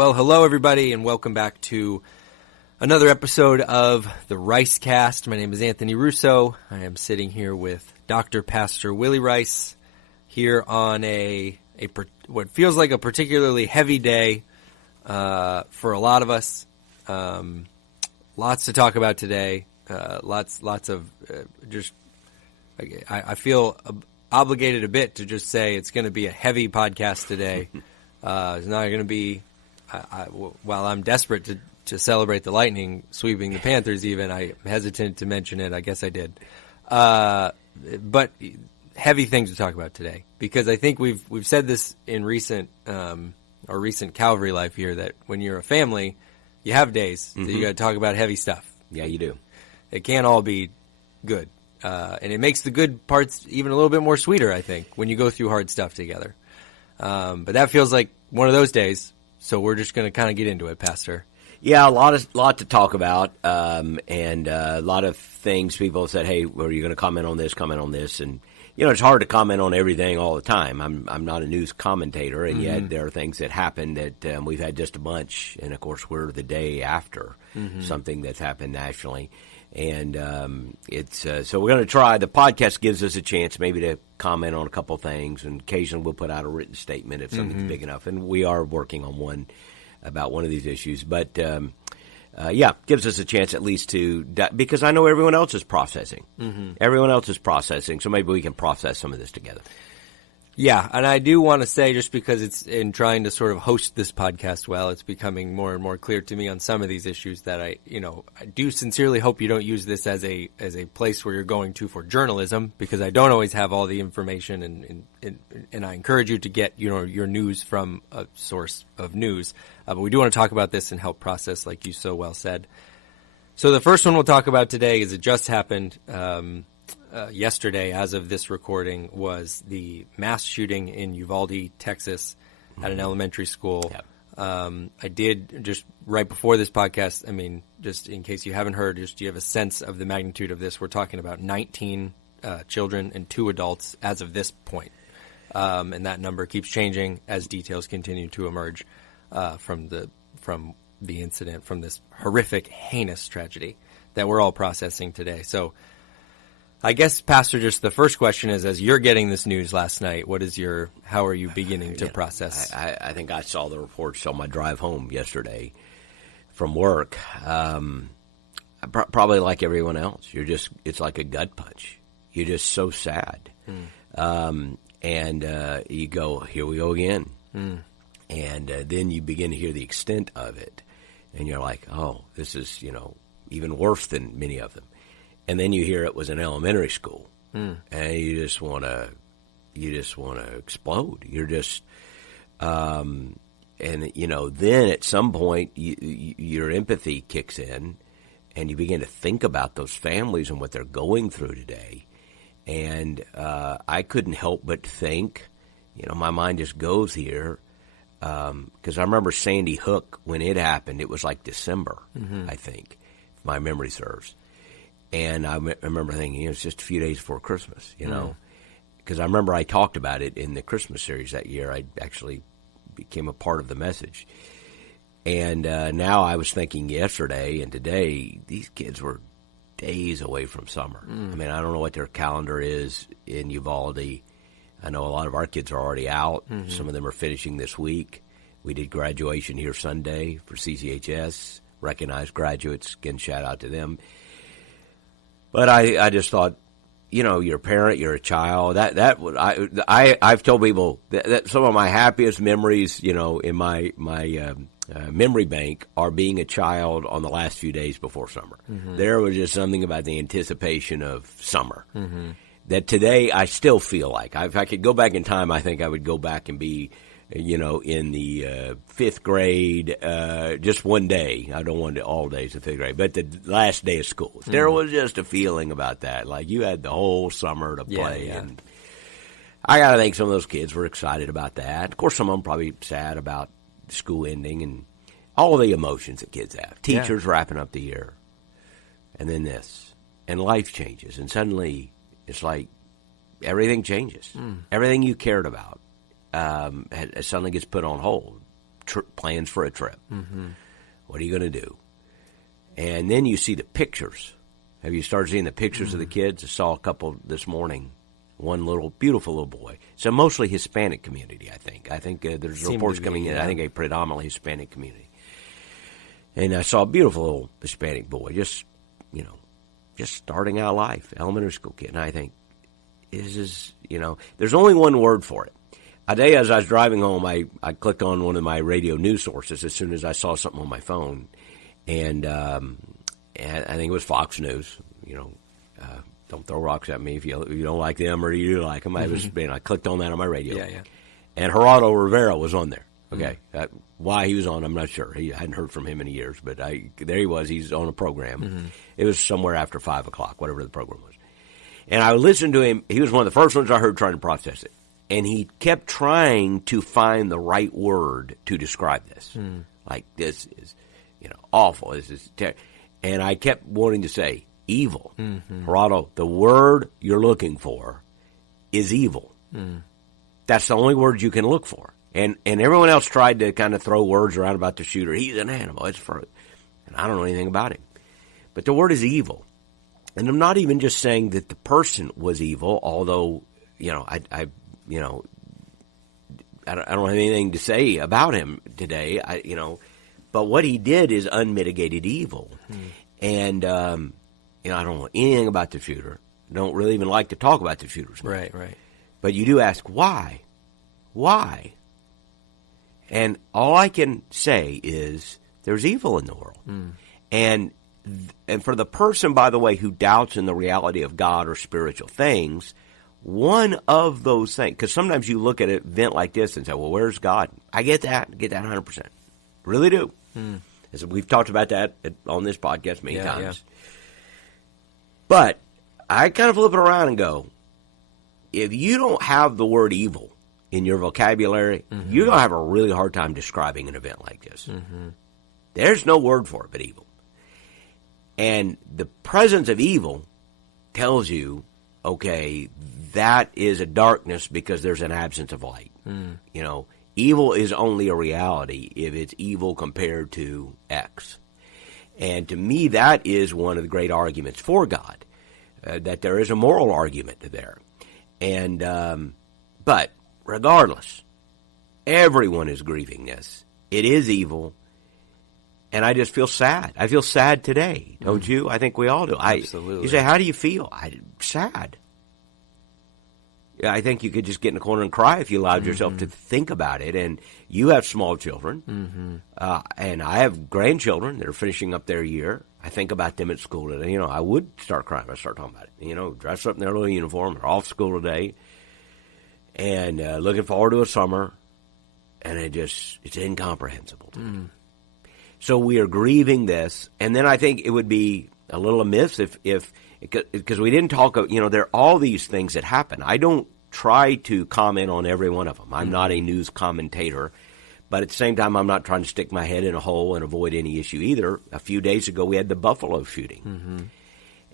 Well, hello, everybody, and welcome back to another episode of the Ricecast. My name is Anthony Russo. I am sitting here with Dr. Pastor Willie Rice here on what feels like a particularly heavy day for a lot of us. Lots to talk about today. Lots of just. I feel obligated a bit to just say it's going to be a heavy podcast today. It's not going to be. While I'm desperate to celebrate the Lightning sweeping the Panthers, even I'm hesitant to mention it. I guess I did, but heavy things to talk about today because I think we've said this in recent Calvary life here that when you're a family, you have days that you got to talk about heavy stuff. Yeah, you do. It can't all be good, and it makes the good parts even a little bit more sweeter. I think when you go through hard stuff together, but that feels like one of those days. So we're just going to kind of get into it, Pastor. Yeah, a lot to talk about, and a lot of things. People have said, "Hey, well, are you going to comment on this? Comment on this?" And it's hard to comment on everything all the time. I'm not a news commentator, and yet there are things that happen that we've had just a bunch. And of course, we're the day after something that's happened nationally, and so we're going to try. The podcast gives us a chance maybe to comment on a couple things, and occasionally we'll put out a written statement if something's big enough. And we are working on one about one of these issues. But, gives us a chance at least because I know everyone else is processing. Everyone else is processing, so maybe we can process some of this together. Yeah, and I do want to say, just because it's in trying to sort of host this podcast well, it's becoming more and more clear to me on some of these issues that I do sincerely hope you don't use this as a place where you're going to for journalism, because I don't always have all the information, and I encourage you to get your news from a source of news. But we do want to talk about this and help process, like you so well said. So the first one we'll talk about today is it just happened. Yesterday, as of this recording, was the mass shooting in Uvalde, Texas, at an elementary school. Yep. I did, just right before this podcast, just in case you haven't heard, do you have a sense of the magnitude of this? We're talking about 19 children and 2 adults as of this point. And that number keeps changing as details continue to emerge from the incident, from this horrific, heinous tragedy that we're all processing today. So I guess, Pastor, just the first question is, as you're getting this news last night, how are you beginning to process? I think I saw the reports on my drive home yesterday from work. Probably like everyone else. It's like a gut punch. You're just so sad. And you go, here we go again. And then you begin to hear the extent of it. And you're like, oh, this is, even worse than many of them. And then you hear it was an elementary school, and you just want to explode. You're just, then at some point your empathy kicks in, and you begin to think about those families and what they're going through today. And I couldn't help but think, my mind just goes here, because I remember Sandy Hook when it happened. It was like December, I think, if my memory serves. And I remember thinking, it's just a few days before Christmas, because I remember I talked about it in the Christmas series that year. I actually became a part of the message. And now I was thinking yesterday and today, these kids were days away from summer. I don't know what their calendar is in Uvalde. I know a lot of our kids are already out. Some of them are finishing this week. We did graduation here Sunday for CCHS, recognized graduates. Again, shout out to them. But I just thought, you're a parent, you're a child. I've told people that some of my happiest memories, in my memory bank are being a child on the last few days before summer. There was just something about the anticipation of summer that today I still feel like. If I could go back in time, I think I would go back and be in the 5th grade, just one day. I don't want to all days of 5th grade, but the last day of school. There was just a feeling about that. Like you had the whole summer to play. Yeah. And I got to think some of those kids were excited about that. Of course, some of them probably sad about school ending and all the emotions that kids have. Teachers wrapping up the year. And then this. And life changes. And suddenly it's like everything changes. Everything you cared about suddenly gets put on hold. plans for a trip. What are you going to do? And then you see the pictures. Have you started seeing the pictures of the kids? I saw a couple this morning. One beautiful little boy. It's a mostly Hispanic community, I think. I think there's reports coming in. I think a predominantly Hispanic community. And I saw a beautiful little Hispanic boy, just starting out life, elementary school kid. And I think, there's only one word for it. A day as I was driving home, I clicked on one of my radio news sources as soon as I saw something on my phone. And I think it was Fox News, don't throw rocks at me if you don't like them or you like them. I clicked on that on my radio. Yeah. And Gerardo Rivera was on there. Okay. Why he was on, I'm not sure. I hadn't heard from him in years, but there he was. He's on a program. It was somewhere after 5 o'clock, whatever the program was. And I listened to him. He was one of the first ones I heard trying to process it. And he kept trying to find the right word to describe this. Like, this is, awful. This is and I kept wanting to say, evil. Gerardo, the word you're looking for is evil. That's the only word you can look for. And everyone else tried to kind of throw words around about the shooter. He's an animal. And I don't know anything about him. But the word is evil. And I'm not even just saying that the person was evil, although, I don't have anything to say about him today, but what he did is unmitigated evil. And, I don't know anything about the shooter. I don't really even like to talk about the shooters. Right. But you do ask, why? Why? And all I can say is there's evil in the world. And for the person, by the way, who doubts in the reality of God or spiritual things, one of those things, because sometimes you look at an event like this and say, well, where's God? I get that 100%. Really do. As we've talked about that on this podcast many times. Yeah. But I kind of flip it around and go, if you don't have the word evil in your vocabulary, you're going to have a really hard time describing an event like this. There's no word for it but evil. And the presence of evil tells you, okay, that is a darkness because there's an absence of light. Evil is only a reality if it's evil compared to X. And to me, that is one of the great arguments for God, that there is a moral argument there. And but regardless, everyone is grieving this. It is evil. And I just feel sad. I feel sad today, don't you? I think we all do. Absolutely. You say, how do you feel? Sad. I think you could just get in the corner and cry if you allowed yourself to think about it. And you have small children, and I have grandchildren that are finishing up their year. I think about them at school today. I would start crying if I start talking about it. Dress up in their little uniform. They're off school today. And looking forward to a summer. And it's incomprehensible to me. So we are grieving this. And then I think it would be a little amiss if because we didn't talk, there are all these things that happen. I don't try to comment on every one of them. I'm not a news commentator. But at the same time, I'm not trying to stick my head in a hole and avoid any issue either. A few days ago, we had the Buffalo shooting.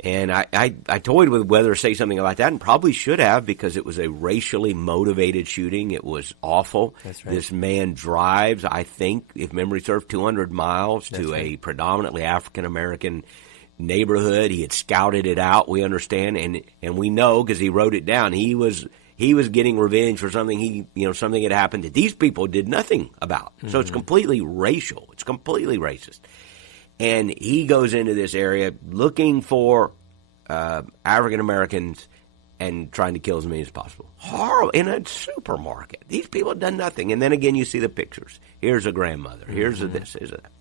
And I toyed with whether to say something about that, and probably should have, because it was a racially motivated shooting. It was awful. That's right. This man drives, I think, if memory serves, 200 miles to a predominantly African-American neighborhood. He had scouted it out, we understand, and we know, because he wrote it down, he was getting revenge for something something had happened that these people did nothing about. So it's completely racial. It's completely racist. And he goes into this area looking for African Americans and trying to kill as many as possible. Horrible. In a supermarket. These people have done nothing. And then again, you see the pictures. Here's a grandmother. Here's a this. Here's a that.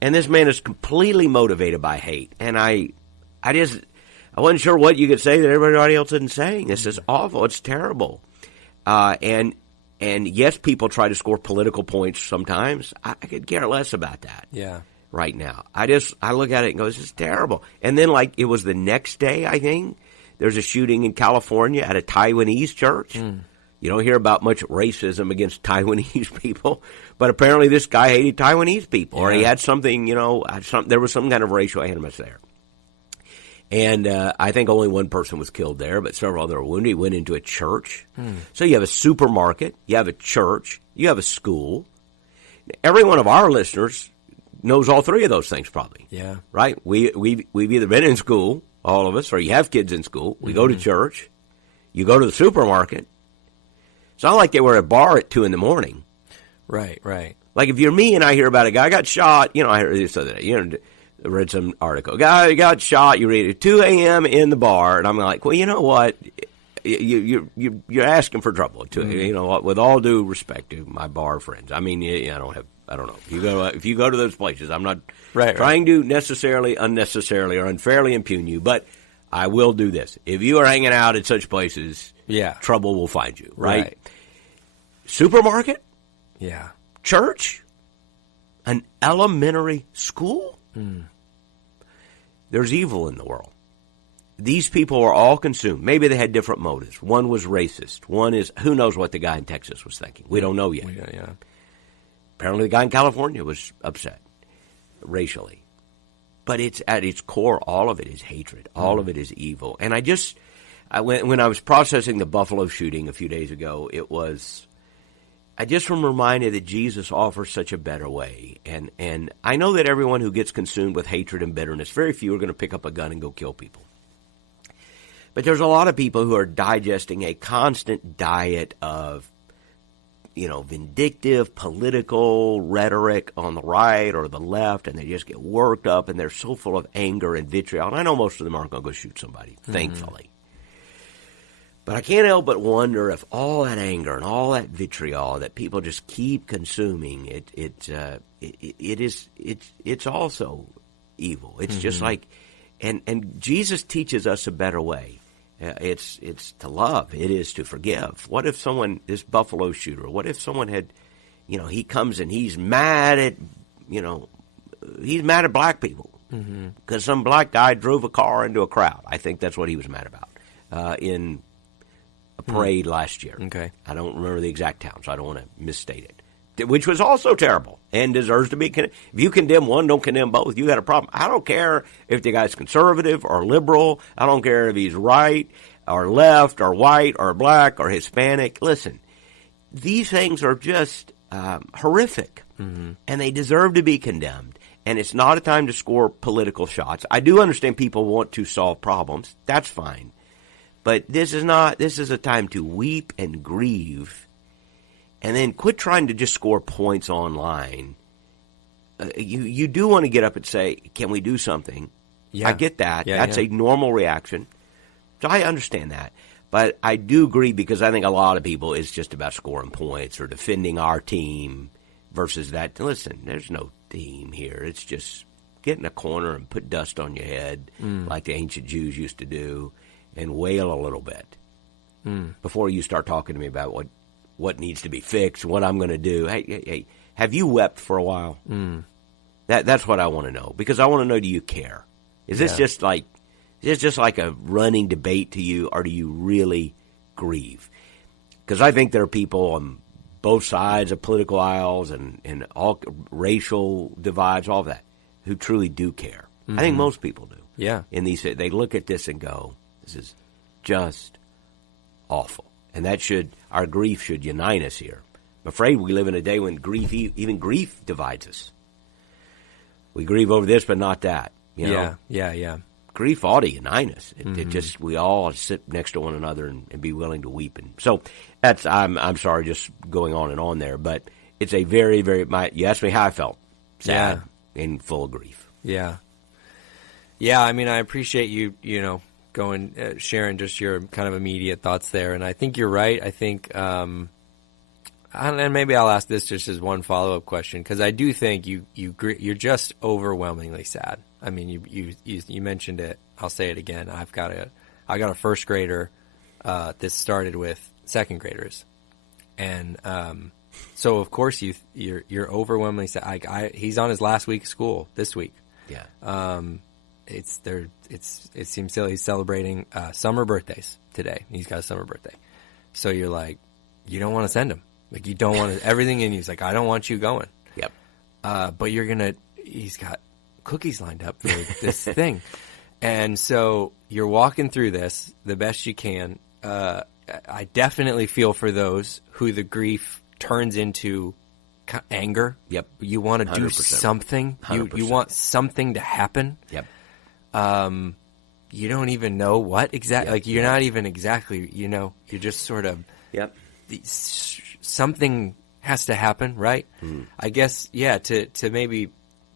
And this man is completely motivated by hate. And I wasn't sure what you could say that everybody else isn't saying. This is awful. It's terrible. And yes, people try to score political points sometimes. I could care less about that. Yeah. Right now. I look at it and go, this is terrible. And then, it was the next day, I think, there's a shooting in California at a Taiwanese church. You don't hear about much racism against Taiwanese people, but apparently this guy hated Taiwanese people, or he had something, there was some kind of racial animus there. And I think only one person was killed there, but several other were wounded. He went into a church. So you have a supermarket, you have a church, you have a school. Every one of our listeners knows all three of those things probably. Yeah. Right? We've either been in school, all of us, or you have kids in school. We go to church. You go to the supermarket. It's not like they were at a bar at 2 a.m. Right, right. Like if you're me and I hear about a guy got shot, I heard this other day, I read some article. Guy got shot, you read it at 2 a.m. in the bar, and I'm like, well, you know what? You're asking for trouble. With all due respect to my bar friends. I mean, I don't know. If you go to those places, I'm not trying to necessarily, unnecessarily, or unfairly impugn you, but I will do this. If you are hanging out at such places, trouble will find you, right? Supermarket? Yeah. Church? An elementary school? There's evil in the world. These people are all consumed. Maybe they had different motives. One was racist. One is, who knows what the guy in Texas was thinking. We don't know yet. Yeah. Apparently the guy in California was upset racially. But it's at its core, all of it is hatred. All of it is evil. And when I was processing the Buffalo shooting a few days ago, I just am reminded that Jesus offers such a better way. And I know that everyone who gets consumed with hatred and bitterness, very few are going to pick up a gun and go kill people. But there's a lot of people who are digesting a constant diet of, vindictive political rhetoric on the right or the left, and they just get worked up, and they're so full of anger and vitriol. And I know most of them aren't going to go shoot somebody, thankfully. But I can't help but wonder if all that anger and all that vitriol that people just keep consuming, it's also evil. It's just like, and Jesus teaches us a better way. It's to love. It is to forgive. What if this Buffalo shooter, what if someone had, he comes and he's mad at black people because some black guy drove a car into a crowd. I think that's what he was mad about in a parade last year. Okay. I don't remember the exact town, so I don't want to misstate it, which was also terrible and deserves to be condemned. If you condemn one, don't condemn both. You got a problem. I don't care if the guy's conservative or liberal. I don't care if he's right or left or white or black or Hispanic. Listen, these things are just horrific, and they deserve to be condemned. And it's not a time to score political shots. I do understand people want to solve problems. That's fine. But this is a time to weep and grieve, and then quit trying to just score points online. You do want to get up and say, can we do something? Yeah. I get that. That's a normal reaction. So I understand that. But I do agree, because I think a lot of people, it's just about scoring points or defending our team versus that. Listen, there's no team here. It's just get in a corner and put dust on your head like the ancient Jews used to do, and wail a little bit before you start talking to me about what needs to be fixed, what I'm going to do. Hey, have you wept for a while? That's what I want to know, because I want to know, do you care? Is this just like a running debate to you, or do you really grieve? Because I think there are people on both sides of political aisles and all racial divides, all of that, who truly do care. I think most people do. Yeah. And they look at this and go, this is just awful. And our grief should unite us here. I'm afraid we live in a day when even grief divides us. We grieve over this, but not that. Yeah. Grief ought to unite us. It just, we all sit next to one another and be willing to weep. And so I'm sorry, just going on and on there, but it's a very, very, you asked me how I felt. Sad and full of grief. Yeah. Yeah. I mean, I appreciate you, sharing just your kind of immediate thoughts there. And I think you're right. I think, and maybe I'll ask this just as one follow-up question, because I do think you're just overwhelmingly sad. I mean, you mentioned it. I'll say it again. I got a first grader. This started with second graders, and so of course you're overwhelmingly sad. He's on his last week of school this week. Yeah. It seems silly. He's celebrating summer birthdays today. He's got a summer birthday, so you're like, you don't want to send him. Like, you don't want to, everything in you's like, I don't want you going. Yep. But he's got cookies lined up for this thing. And so you're walking through this the best you can. I definitely feel for those who the grief turns into anger. Yep. You want to do 100%. something. You 100%. want something to happen. Yep. You don't even know what exactly. Yep. Like you're not even exactly. You're just sort of. Yep. Something has to happen, right? I guess. Yeah. To maybe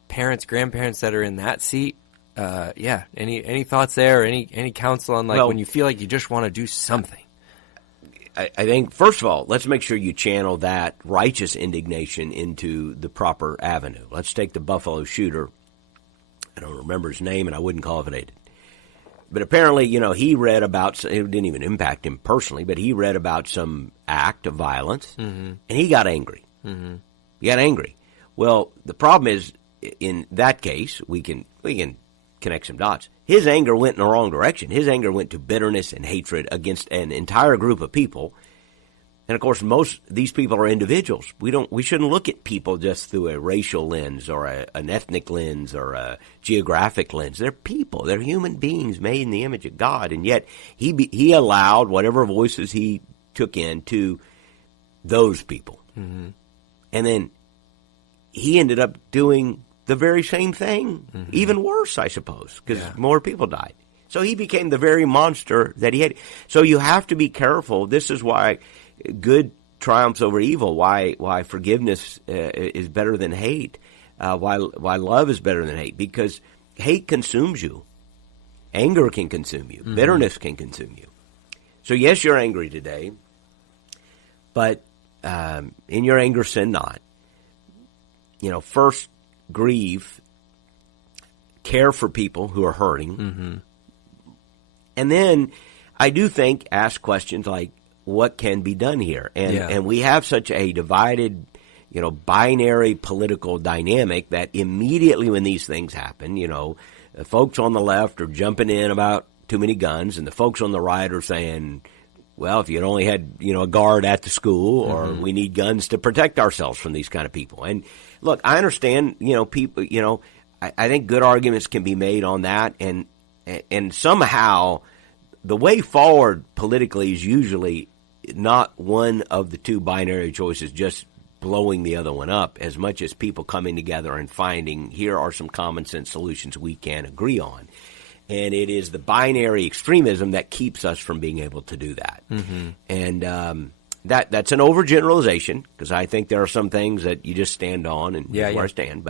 parents, grandparents that are in that seat. Yeah. Any thoughts there? Any counsel on when you feel like you just want to do something? I think, first of all, let's make sure you channel that righteous indignation into the proper avenue. Let's take the Buffalo shooter. I don't remember his name, and I wouldn't call it. But apparently, he read about, it didn't even impact him personally, but he read about some act of violence, and he got angry. Mm-hmm. He got angry. Well, the problem is, in that case, we can connect some dots. His anger went in the wrong direction. His anger went to bitterness and hatred against an entire group of people. And of course, most these people are individuals. We shouldn't look at people just through a racial lens or an ethnic lens or a geographic lens. They're people. They're human beings made in the image of God. And yet he allowed whatever voices he took in to those people. Mm-hmm. And then he ended up doing the very same thing, even worse, I suppose, because more people died. So he became the very monster that he had. So you have to be careful. This is why good triumphs over evil, why forgiveness is better than hate, why love is better than hate, because hate consumes you. Anger can consume you. Bitterness can consume you. So yes, you're angry today, but in your anger, sin not. First, grieve, care for people who are hurting, and then I do think ask questions like, what can be done here? And we have such a divided, binary political dynamic that immediately when these things happen, the folks on the left are jumping in about too many guns, and the folks on the right are saying, well, if you'd only had, a guard at the school, or we need guns to protect ourselves from these kind of people. And look, I understand, people, I think good arguments can be made on that. And somehow the way forward politically is usually not one of the two binary choices, just blowing the other one up, as much as people coming together and finding here are some common sense solutions we can agree on. And it is the binary extremism that keeps us from being able to do that. And that's an overgeneralization, because I think there are some things that you just stand on, and that's where I stand.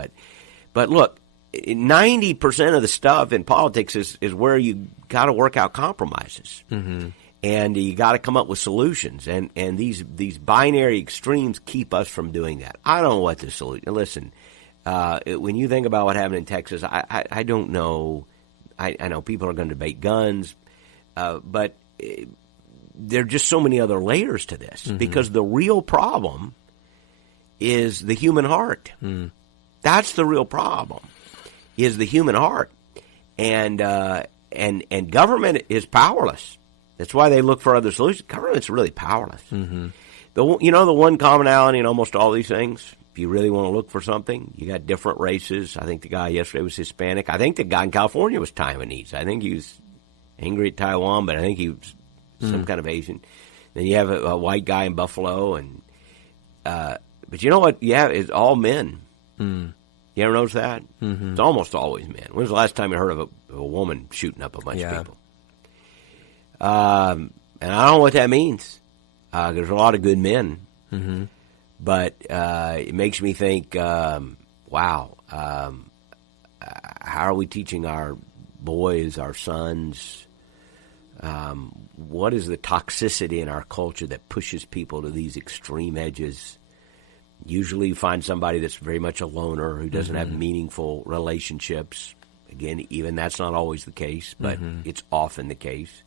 But look, 90% of the stuff in politics is where you got to work out compromises. And you got to come up with solutions. And these binary extremes keep us from doing that. I don't know what the solution. Listen, when you think about what happened in Texas, I don't know. I know people are going to debate guns, but there are just so many other layers to this, because the real problem is the human heart. That's the real problem, is the human heart. And government is powerless. That's why they look for other solutions. Government's really powerless. The one commonality in almost all these things, if you really want to look for something, you got different races. I think the guy yesterday was Hispanic. I think the guy in California was Taiwanese. I think he was angry at Taiwan, but I think he was some kind of Asian. Then you have a white guy in Buffalo, and but you know what? Yeah, it's all men. You ever notice that? It's almost always men. When's the last time you heard of a woman shooting up a bunch of people? And I don't know what that means. There's a lot of good men. But it makes me think, wow, how are we teaching our boys, our sons? What is the toxicity in our culture that pushes people to these extreme edges? Usually you find somebody that's very much a loner, who doesn't have meaningful relationships. Again, even that's not always the case, but it's often the case.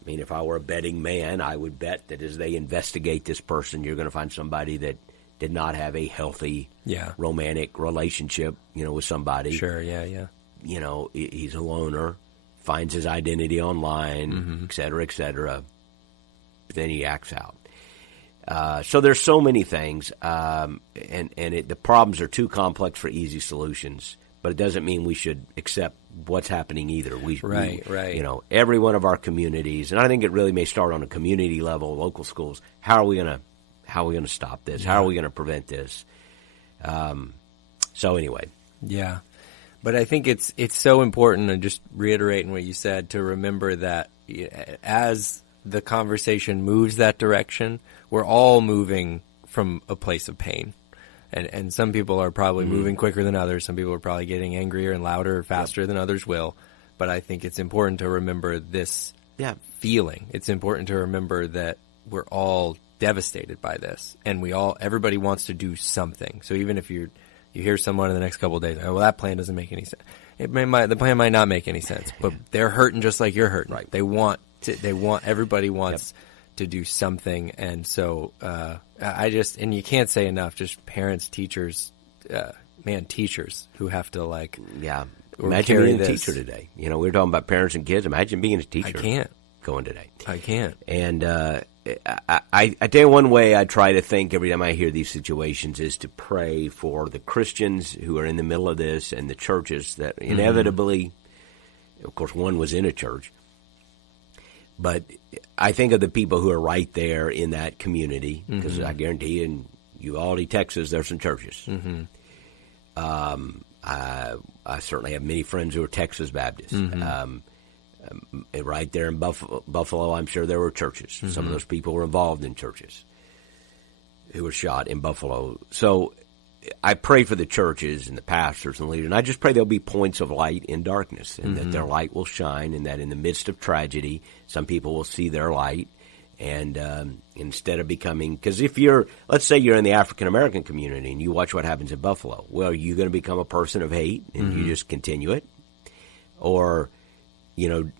I mean, if I were a betting man, I would bet that as they investigate this person, you're going to find somebody that did not have a healthy romantic relationship, with somebody. Sure, yeah. He's a loner, finds his identity online, et cetera, but then he acts out. So there's so many things, and the problems are too complex for easy solutions. But it doesn't mean we should accept what's happening either. Right. Every one of our communities, and I think it really may start on a community level, local schools. How are we going to stop this? How are we going to prevent this? So anyway. Yeah. But I think it's so important, and just reiterating what you said, to remember that as the conversation moves that direction, we're all moving from a place of pain. And some people are probably moving quicker than others. Some people are probably getting angrier and louder faster than others will. But I think it's important to remember this feeling. It's important to remember that we're all devastated by this, and everybody wants to do something. So even if you hear someone in the next couple of days, oh, well, that plan doesn't make any sense. The plan might not make any sense, but they're hurting just like you're hurting. Right. Everybody wants to do something. And so, and you can't say enough, just parents, teachers, teachers who have to imagine being a teacher today. We were talking about parents and kids. Imagine being a teacher. I can't. Going today. I can't. And, I tell you one way I try to think every time I hear these situations is to pray for the Christians who are in the middle of this and the churches that inevitably, of course, one was in a church. But I think of the people who are right there in that community, because I guarantee you in Uvalde, Texas, there's some churches. I certainly have many friends who are Texas Baptists. Right there in Buffalo, I'm sure there were churches. Some of those people were involved in churches who were shot in Buffalo. So I pray for the churches and the pastors and leaders, and I just pray there'll be points of light in darkness, and that their light will shine, and that in the midst of tragedy, some people will see their light. And instead of becoming, because let's say you're in the African American community and you watch what happens in Buffalo, well, are you going to become a person of hate and you just continue it? Or, you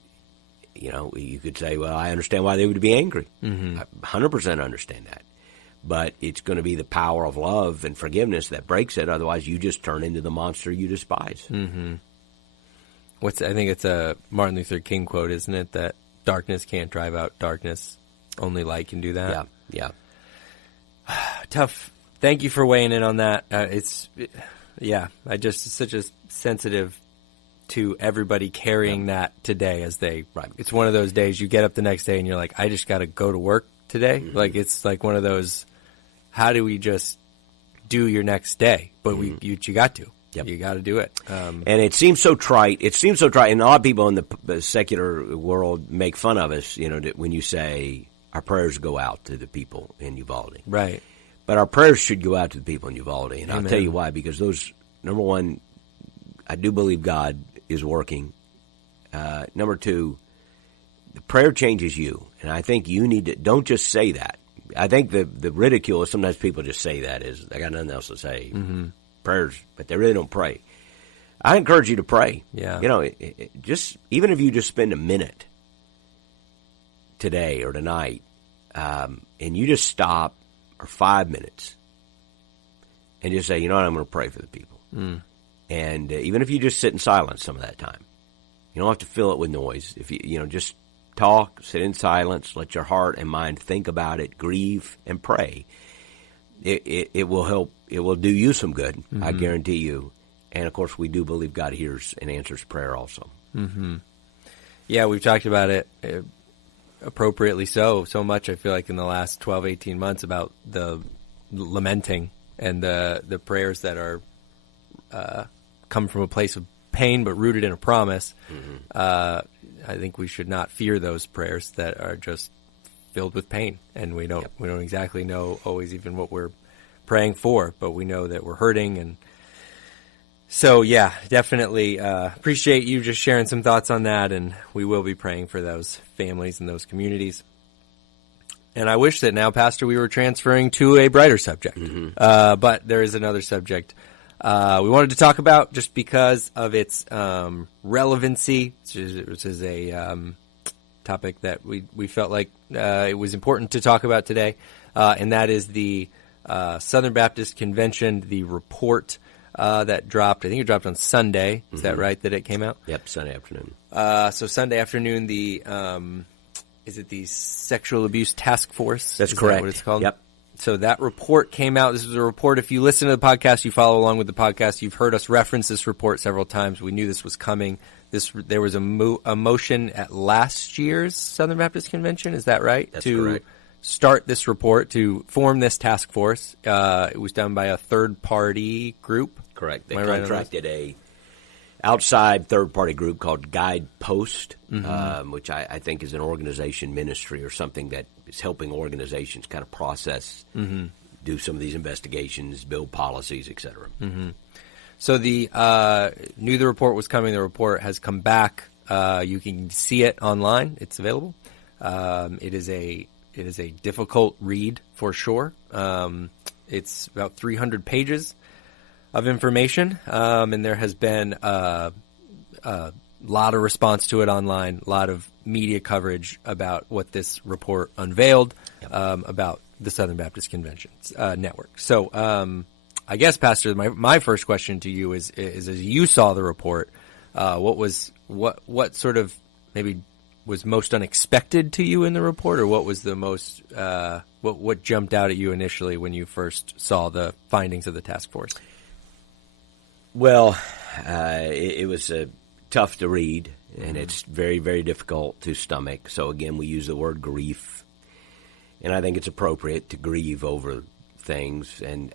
could say, well, I understand why they would be angry. I 100% understand that. But it's going to be the power of love and forgiveness that breaks it. Otherwise, you just turn into the monster you despise. I think it's a Martin Luther King quote, isn't it? That darkness can't drive out darkness. Only light can do that. Yeah. Tough. Thank you for weighing in on that. It's such a sensitive to everybody carrying that today as they. Right. It's one of those days you get up the next day and you're like, I just got to go to work today. Like it's like one of those. How do we just do your next day? But you got to. Yep. You got to do it. And it seems so trite. And a lot of people in the secular world make fun of us, when you say our prayers go out to the people in Uvalde. Right. But our prayers should go out to the people in Uvalde. And Amen. I'll tell you why. Because those, number one, I do believe God is working. Number two, the prayer changes you. And I think you need to, don't just say that. I think the ridicule is sometimes people just say that is, I got nothing else to say. Prayers, but they really don't pray. I encourage you to pray. Yeah. Just even if you just spend a minute today or tonight, and you just stop, or 5 minutes, and just say, I'm going to pray for the people. And even if you just sit in silence some of that time, you don't have to fill it with noise. If you just talk, sit in silence, let your heart and mind think about it, grieve, and pray. It will help. It will do you some good, I guarantee you. And, of course, we do believe God hears and answers prayer also. Yeah, we've talked about it appropriately so much, I feel like, in the last 12, 18 months about the lamenting and the prayers that are come from a place of pain but rooted in a promise. I think we should not fear those prayers that are just filled with pain, and we don't exactly know always even what we're praying for, but we know that we're hurting. And so, yeah, definitely appreciate you just sharing some thoughts on that, and we will be praying for those families and those communities. And I wish that now, Pastor, we were transferring to a brighter subject, but there is another subject we wanted to talk about just because of its relevancy, which is a topic that we felt like it was important to talk about today, and that is the Southern Baptist Convention, the report that dropped. I think it dropped on Sunday. Is that right, that it came out? Yep, Sunday afternoon. So Sunday afternoon, is it the Sexual Abuse Task Force? That's correct. Is that what it's called? Yep. So that report came out. This was a report. If you listen to the podcast, you follow along with the podcast, you've heard us reference this report several times. We knew this was coming. There was a motion at last year's Southern Baptist Convention. Is that right? That's correct. start this report, to form this task force. It was done by a third-party group. Correct. They contracted a outside third-party group called Guidepost, which I think is an organization ministry or something that is helping organizations kind of process, do some of these investigations, build policies, et cetera. So knew the report was coming. The report has come back. You can see it online. It's available. It is a difficult read for sure. It's about 300 pages of information, and there has been a lot of response to it online, a lot of media coverage about what this report unveiled, about the Southern Baptist Convention network. So I guess, Pastor, my first question to you is as you saw the report, what sort of maybe was most unexpected to you in the report, or what was the most what jumped out at you initially when you first saw the findings of the task force? Well, it was tough to read, and it's very, very difficult to stomach. So again, we use the word grief, and I think it's appropriate to grieve over things. And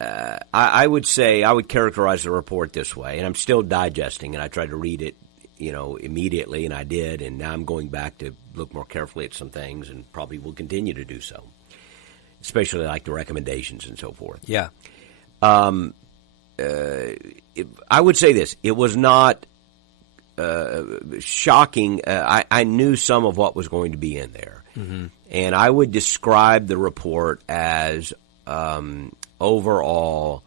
I would say I would characterize the report this way, and I'm still digesting, and I tried to read it, immediately, and I did, and now I'm going back to look more carefully at some things, and probably will continue to do so, especially like the recommendations and so forth. Yeah. I would say this: it was not shocking. I knew some of what was going to be in there, and I would describe the report as overall,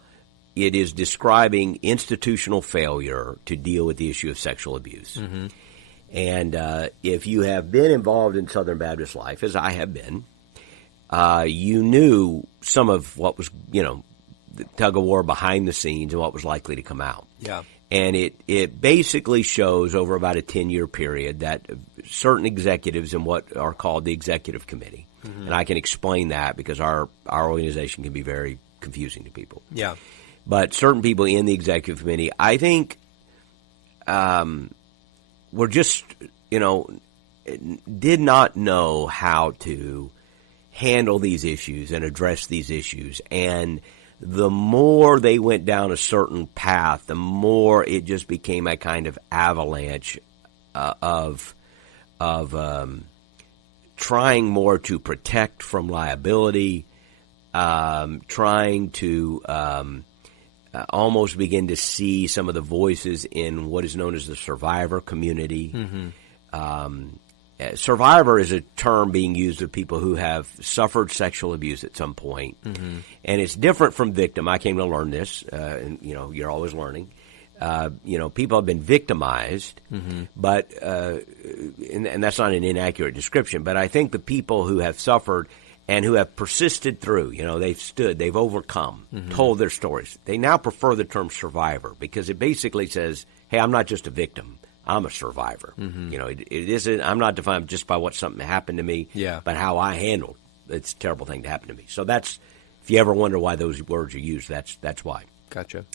it is describing institutional failure to deal with the issue of sexual abuse. And if you have been involved in Southern Baptist life, as I have been, you knew some of what was, the tug-of-war behind the scenes and what was likely to come out. Yeah. And it basically shows over about a 10-year period that certain executives in what are called the executive committee, and I can explain that because our organization can be very confusing to people. Yeah. But certain people in the executive committee, I think, were just, did not know how to handle these issues and address these issues. And the more they went down a certain path, the more it just became a kind of avalanche of trying more to protect from liability, trying to almost begin to see some of the voices in what is known as the survivor community. Survivor is a term being used of people who have suffered sexual abuse at some point, and it's different from victim. I came to learn this, and you're always learning. People have been victimized, but and that's not an inaccurate description. But I think the people who have suffered and who have persisted through, they've stood, they've overcome, told their stories. They now prefer the term survivor because it basically says, hey, I'm not just a victim, I'm a survivor. It isn't, I'm not defined just by what something happened to me, but how I handled it's a terrible thing to happen to me. So that's, if you ever wonder why those words are used, that's why. Gotcha.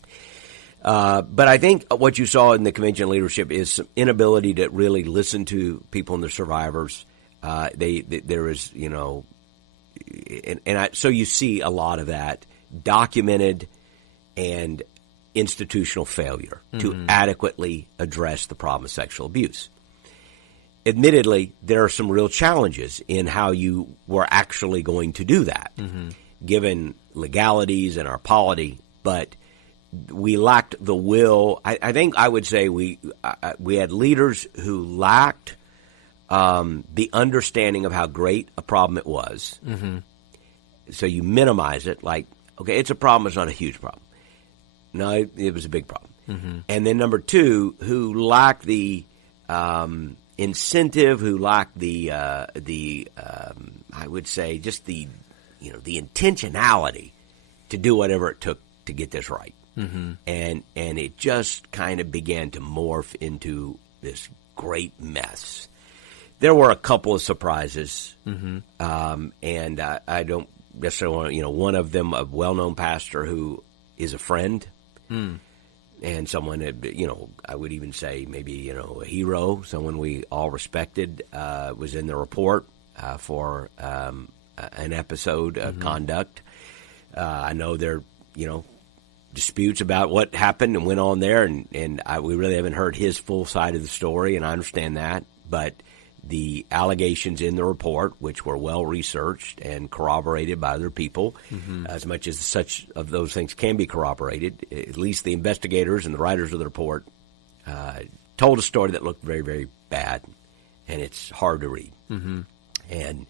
But I think what you saw in the convention leadership is some inability to really listen to people and the survivors. There is, so you see a lot of that documented and institutional failure to adequately address the problem of sexual abuse. Admittedly, there are some real challenges in how you were actually going to do that, given legalities and our polity, but we lacked the will. I think I would say we had leaders who lacked the understanding of how great a problem it was. So you minimize it like, okay, it's a problem, it's not a huge problem. No, it was a big problem. And then number two, who lacked the incentive, who lacked the I would say just the intentionality to do whatever it took to get this right. And it just kind of began to morph into this great mess. There were a couple of surprises, and I don't necessarily want one of them, a well-known pastor who is a friend, and someone that, I would even say maybe, a hero, someone we all respected, was in the report. for an episode conduct. I know there, disputes about what happened and went on there, and we really haven't heard his full side of the story, and I understand that. But the allegations in the report, which were well researched and corroborated by other people, as much as such of those things can be corroborated, at least the investigators and the writers of the report told a story that looked very, very bad, and it's hard to read. And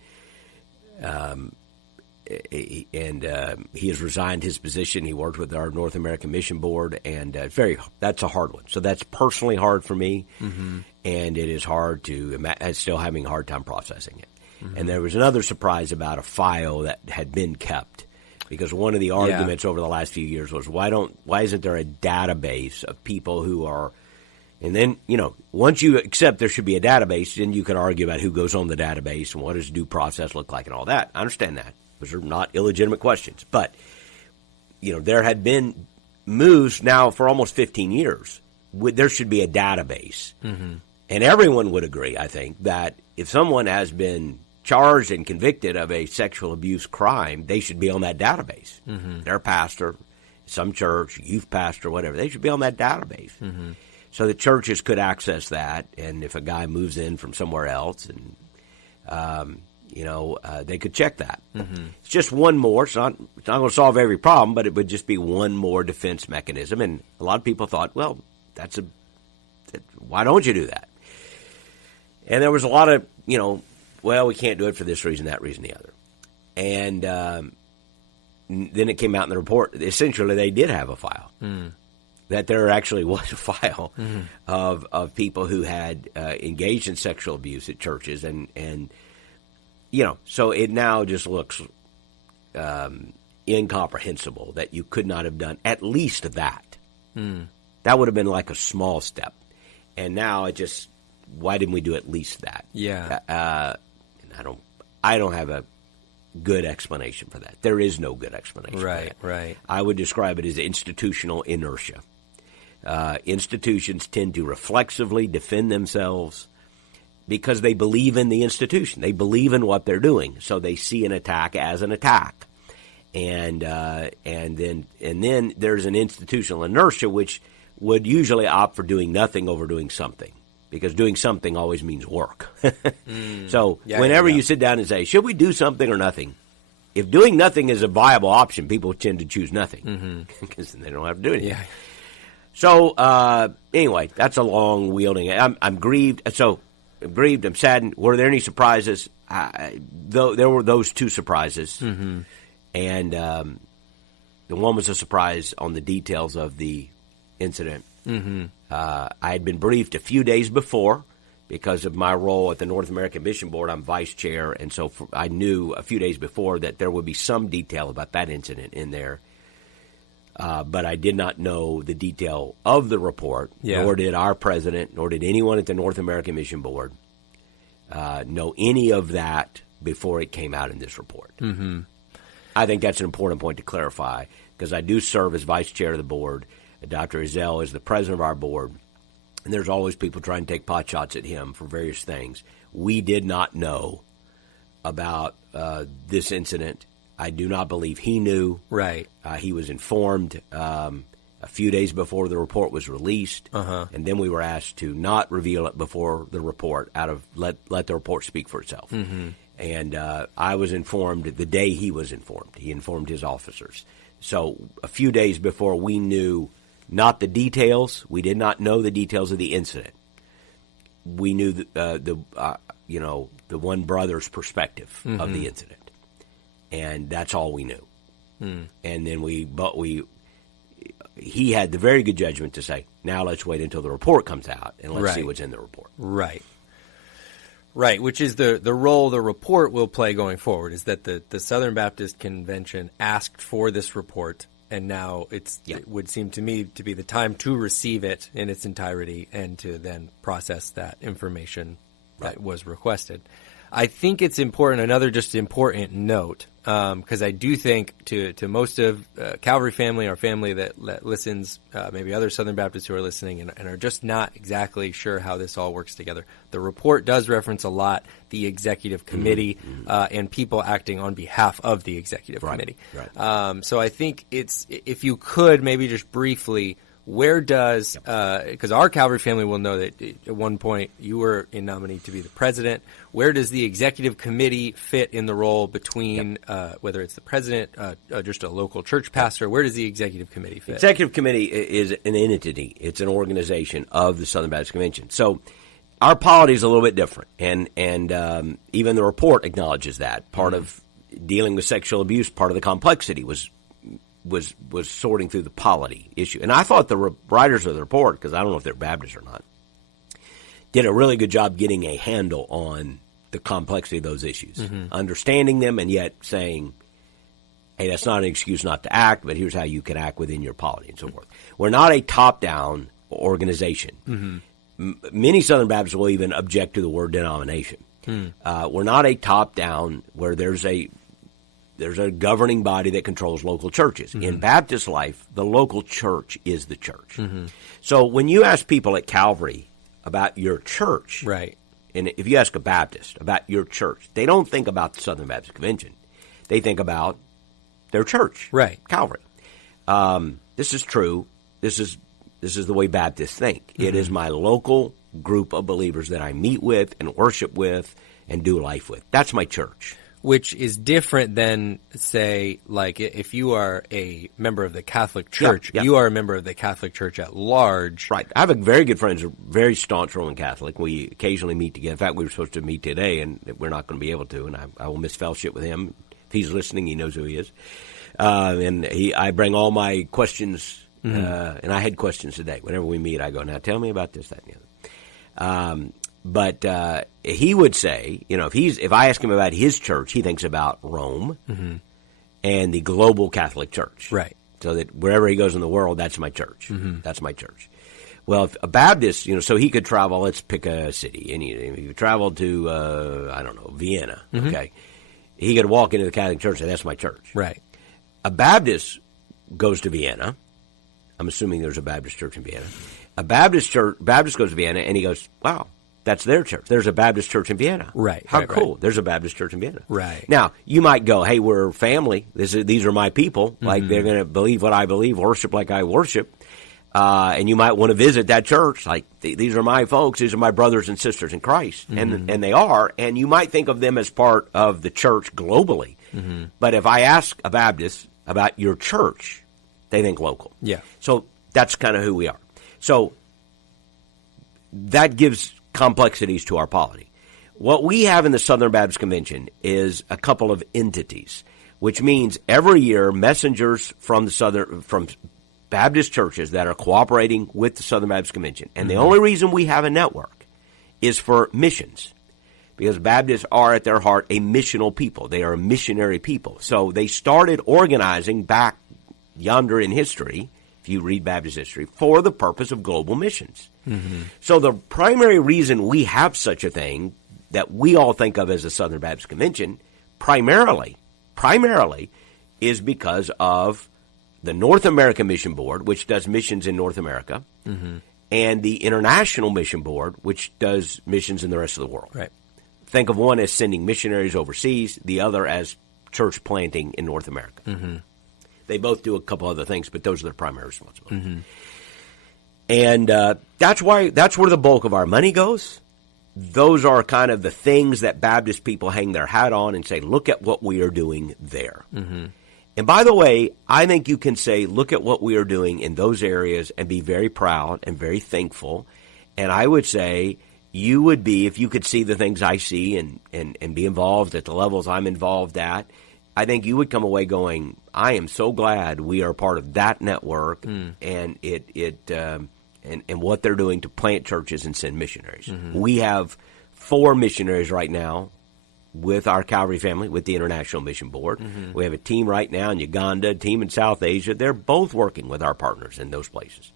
he has resigned his position. He worked with our North American Mission Board, and that's a hard one. So that's personally hard for me, and it is hard to I'm still having a hard time processing it. And there was another surprise about a file that had been kept, because one of the arguments over the last few years was why isn't there a database of people who are. And then, once you accept there should be a database, then you can argue about who goes on the database and what does due process look like and all that. I understand that. Those are not illegitimate questions. But, there had been moves now for almost 15 years. There should be a database. And everyone would agree, I think, that if someone has been charged and convicted of a sexual abuse crime, they should be on that database. Their pastor, some church, youth pastor, whatever, they should be on that database. So the churches could access that, and if a guy moves in from somewhere else, and they could check that. It's just one more. It's not going to solve every problem, but it would just be one more defense mechanism. And a lot of people thought, well, why don't you do that? And there was a lot of, well, we can't do it for this reason, that reason, the other. And then it came out in the report. Essentially, they did have a file. That there actually was a file of people who had engaged in sexual abuse at churches, and so it now just looks incomprehensible that you could not have done at least that. That would have been like a small step, and now it just, why didn't we do at least that? Yeah, and I don't have a good explanation for that. There is no good explanation. Right, for that. right. I would describe it as institutional inertia. Institutions tend to reflexively defend themselves because they believe in the institution. They believe in what they're doing, so they see an attack as an attack, and then there's an institutional inertia which would usually opt for doing nothing over doing something, because doing something always means work. So whenever you sit down and say, should we do something or nothing? If doing nothing is a viable option, people tend to choose nothing because then they don't have to do anything. Yeah. So anyway, that's a long wielding. I'm grieved. So I'm grieved. I'm saddened. Were there any surprises? There were those two surprises, and the one was a surprise on the details of the incident. I had been briefed a few days before because of my role at the North American Mission Board. I'm vice chair, and so I knew a few days before that there would be some detail about that incident in there. But I did not know the detail of the report, nor did our president, nor did anyone at the North American Mission Board know any of that before it came out in this report. I think that's an important point to clarify, because I do serve as vice chair of the board. Dr. Ezell is the president of our board, and there's always people trying to take pot shots at him for various things. We did not know about this incident. I do not believe he knew. Right. He was informed a few days before the report was released, and then we were asked to not reveal it before the report, let the report speak for itself. And I was informed the day he was informed. He informed his officers. So a few days before, we knew not the details. We did not know the details of the incident. We knew the one brother's perspective of the incident. And that's all we knew. And then he had the very good judgment to say, now let's wait until the report comes out and let's see what's in the report. Right, which is the role the report will play going forward, is that the Southern Baptist Convention asked for this report, and now it would seem to me to be the time to receive it in its entirety and to then process that information that was requested. I think it's important, another just important note, because I do think to most of Calvary family, our family that listens, maybe other Southern Baptists who are listening and are just not exactly sure how this all works together. The report does reference a lot the executive committee and people acting on behalf of the executive committee. Right. So I think if you could maybe just briefly, where does, because our Calvary family will know that at one point you were in nominee to be the president. Where does the executive committee fit in the role between, whether it's the president, just a local church pastor? Where does the executive committee fit? Executive committee is an entity. It's an organization of the Southern Baptist Convention. So our polity is a little bit different, and even the report acknowledges that. Part of dealing with sexual abuse, part of the complexity was sorting through the polity issue. And I thought the writers of the report, because I don't know if they're Baptists or not, did a really good job getting a handle on the complexity of those issues, understanding them and yet saying, hey, that's not an excuse not to act, but here's how you can act within your polity and so forth. We're not a top-down organization. Many Southern Baptists will even object to the word denomination. We're not a top-down where there's a governing body that controls local churches. In Baptist life, the local church is the church. So when you ask people at Calvary about your church, right, and if you ask a Baptist about your church, they don't think about the Southern Baptist Convention. They think about their church, right, Calvary. This is true. This is the way Baptists think. It is my local group of believers that I meet with and worship with and do life with. That's my church. Which is different than, say, like if you are a member of the Catholic Church, you are a member of the Catholic Church at large. Right. I have a very good friend who's a very staunch Roman Catholic. We occasionally meet together. In fact, we were supposed to meet today, and we're not going to be able to, and I will miss fellowship with him. If he's listening, he knows who he is. I bring all my questions, and I had questions today. Whenever we meet, I go, now tell me about this, that, and the other. But he would say, if I ask him about his church, he thinks about Rome and the global Catholic Church. Right. So that wherever he goes in the world, that's my church. That's my church. Well, if a Baptist, so he could travel, let's pick a city. And he could travel to, Vienna, okay? He could walk into the Catholic Church and say, that's my church. Right. A Baptist goes to Vienna. I'm assuming there's a Baptist church in Vienna. A Baptist goes to Vienna, and he goes, wow. That's their church. There's a Baptist church in Vienna. Right. How cool. Right. There's a Baptist church in Vienna. Right. Now, you might go, hey, we're family. These are my people. Like, they're going to believe what I believe, worship like I worship. And you might want to visit that church. Like, these are my folks. These are my brothers and sisters in Christ. And they are. And you might think of them as part of the church globally. But if I ask a Baptist about your church, they think local. Yeah. So that's kind of who we are. So that gives complexities to our polity. What we have in the Southern Baptist Convention is a couple of entities, which means every year messengers from Baptist churches that are cooperating with the Southern Baptist Convention. And the only reason we have a network is for missions, because Baptists are at their heart a missional people. They are a missionary people. So they started organizing back yonder in history, if you read Baptist history, for the purpose of global missions. So the primary reason we have such a thing that we all think of as the Southern Baptist Convention primarily is because of the North American Mission Board, which does missions in North America, and the International Mission Board, which does missions in the rest of the world. Right. Think of one as sending missionaries overseas, the other as church planting in North America. They both do a couple other things, but those are their primary responsibilities. And that's where the bulk of our money goes. Those are kind of the things that Baptist people hang their hat on and say, look at what we are doing there. And by the way, I think you can say, look at what we are doing in those areas and be very proud and very thankful. And I would say you would be, if you could see the things I see and be involved at the levels I'm involved at, I think you would come away going, I am so glad we are part of that network and and what they're doing to plant churches and send missionaries. We have 4 missionaries right now with our Calvary family, with the International Mission Board. We have a team right now in Uganda, a team in South Asia. They're both working with our partners in those places.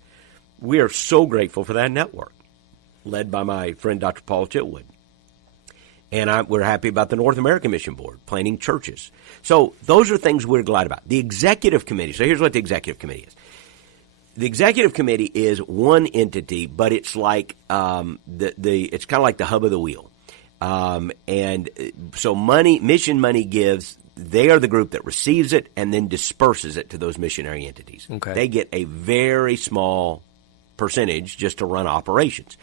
We are so grateful for that network, led by my friend Dr. Paul Chitwood. And we're happy about the North American Mission Board planting churches. So those are things we're glad about. The executive committee. So here's what the executive committee is. The executive committee is one entity, but it's like it's kind of like the hub of the wheel. And so mission money gives. They are the group that receives it and then disperses it to those missionary entities. Okay. They get a very small percentage just to run operations.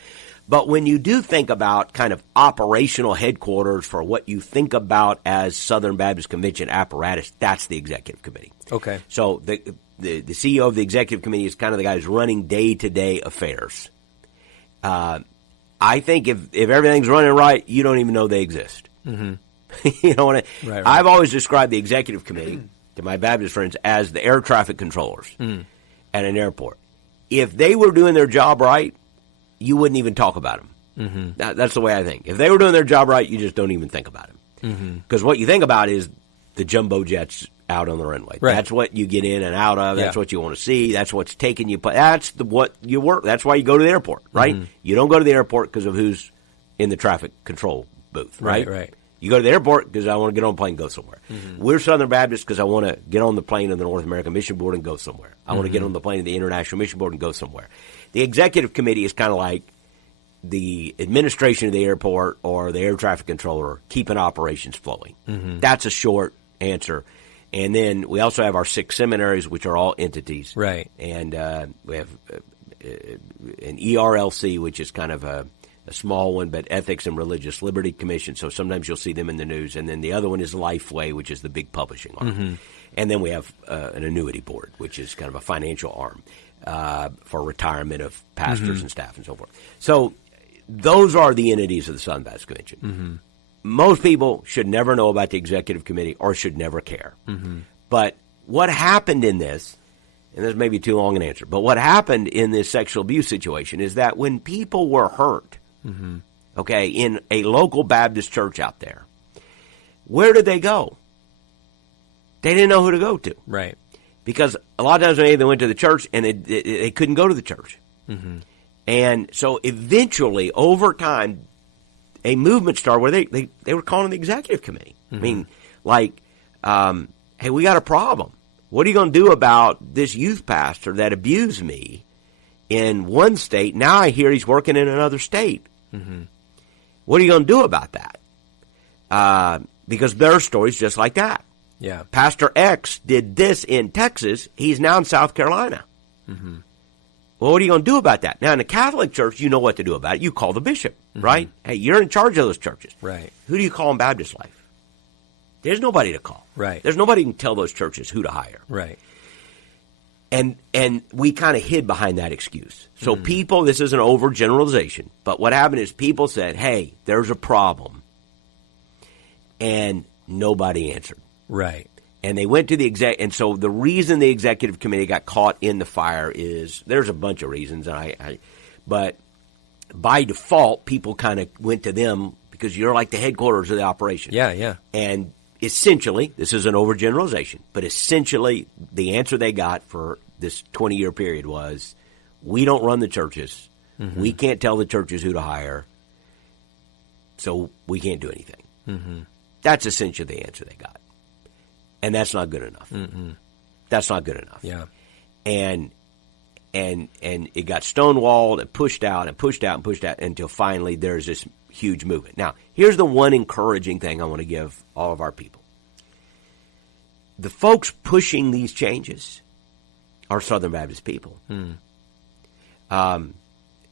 But when you do think about kind of operational headquarters for what you think about as Southern Baptist Convention apparatus, that's the executive committee. Okay. So the CEO of the executive committee is kind of the guy who's running day-to-day affairs. I think if everything's running right, you don't even know they exist. Mm-hmm. You know what right. I've always described the executive committee to my Baptist friends as the air traffic controllers at an airport. If they were doing their job right, you wouldn't even talk about them. Mm-hmm. That's the way I think. If they were doing their job right, you just don't even think about them. Because what you think about is the jumbo jets out on the runway. Right. That's what you get in and out of. That's what you want to see. That's what's taking you. That's what you work. That's why you go to the airport, right? You don't go to the airport because of who's in the traffic control booth, right? Right. You go to the airport because I want to get on a plane and go somewhere. We're Southern Baptists because I want to get on the plane of the North American Mission Board and go somewhere. I want to get on the plane of the International Mission Board and go somewhere. The executive committee is kind of like the administration of the airport or the air traffic controller keeping operations flowing. That's a short answer. And then we also have our 6 seminaries, which are all entities. Right. And we have an ERLC, which is kind of a small one, but Ethics and Religious Liberty Commission. So sometimes you'll see them in the news. And then the other one is Lifeway, which is the big publishing arm. And then we have an annuity board, which is kind of a financial arm for retirement of pastors and staff and so forth. So those are the entities of the Southern Baptist Convention. Most people should never know about the executive committee or should never care. But what happened in this, and this may be too long an answer, but what happened in this sexual abuse situation is that when people were hurt, okay, in a local Baptist church out there, where did they go? They didn't know who to go to. Right. Because a lot of times they went to the church and they couldn't go to the church. And so eventually, over time, a movement started where they were calling the executive committee. I mean, like, hey, we got a problem. What are you going to do about this youth pastor that abused me in one state? Now I hear he's working in another state. What are you going to do about that? Because there are stories just like that. Yeah. Pastor X did this in Texas. He's now in South Carolina. Well, what are you going to do about that? Now, in the Catholic Church, you know what to do about it. You call the bishop, right? Hey, you're in charge of those churches. Right. Who do you call in Baptist life? There's nobody to call. Right. There's nobody who can tell those churches who to hire. Right. And we kind of hid behind that excuse. So people, this is an overgeneralization, but what happened is people said, hey, there's a problem. And nobody answered. Right. And they went to the and so the reason the executive committee got caught in the fire is there's a bunch of reasons, but by default, people kind of went to them because you're like the headquarters of the operation. Yeah, yeah. And essentially, this is an overgeneralization, but essentially the answer they got for this 20-year period was, we don't run the churches. We can't tell the churches who to hire, so we can't do anything. That's essentially the answer they got. And that's not good enough. That's not good enough. Yeah. And it got stonewalled and pushed out and pushed out and pushed out until finally there's this huge movement. Now, here's the one encouraging thing I want to give all of our people. The folks pushing these changes are Southern Baptist people.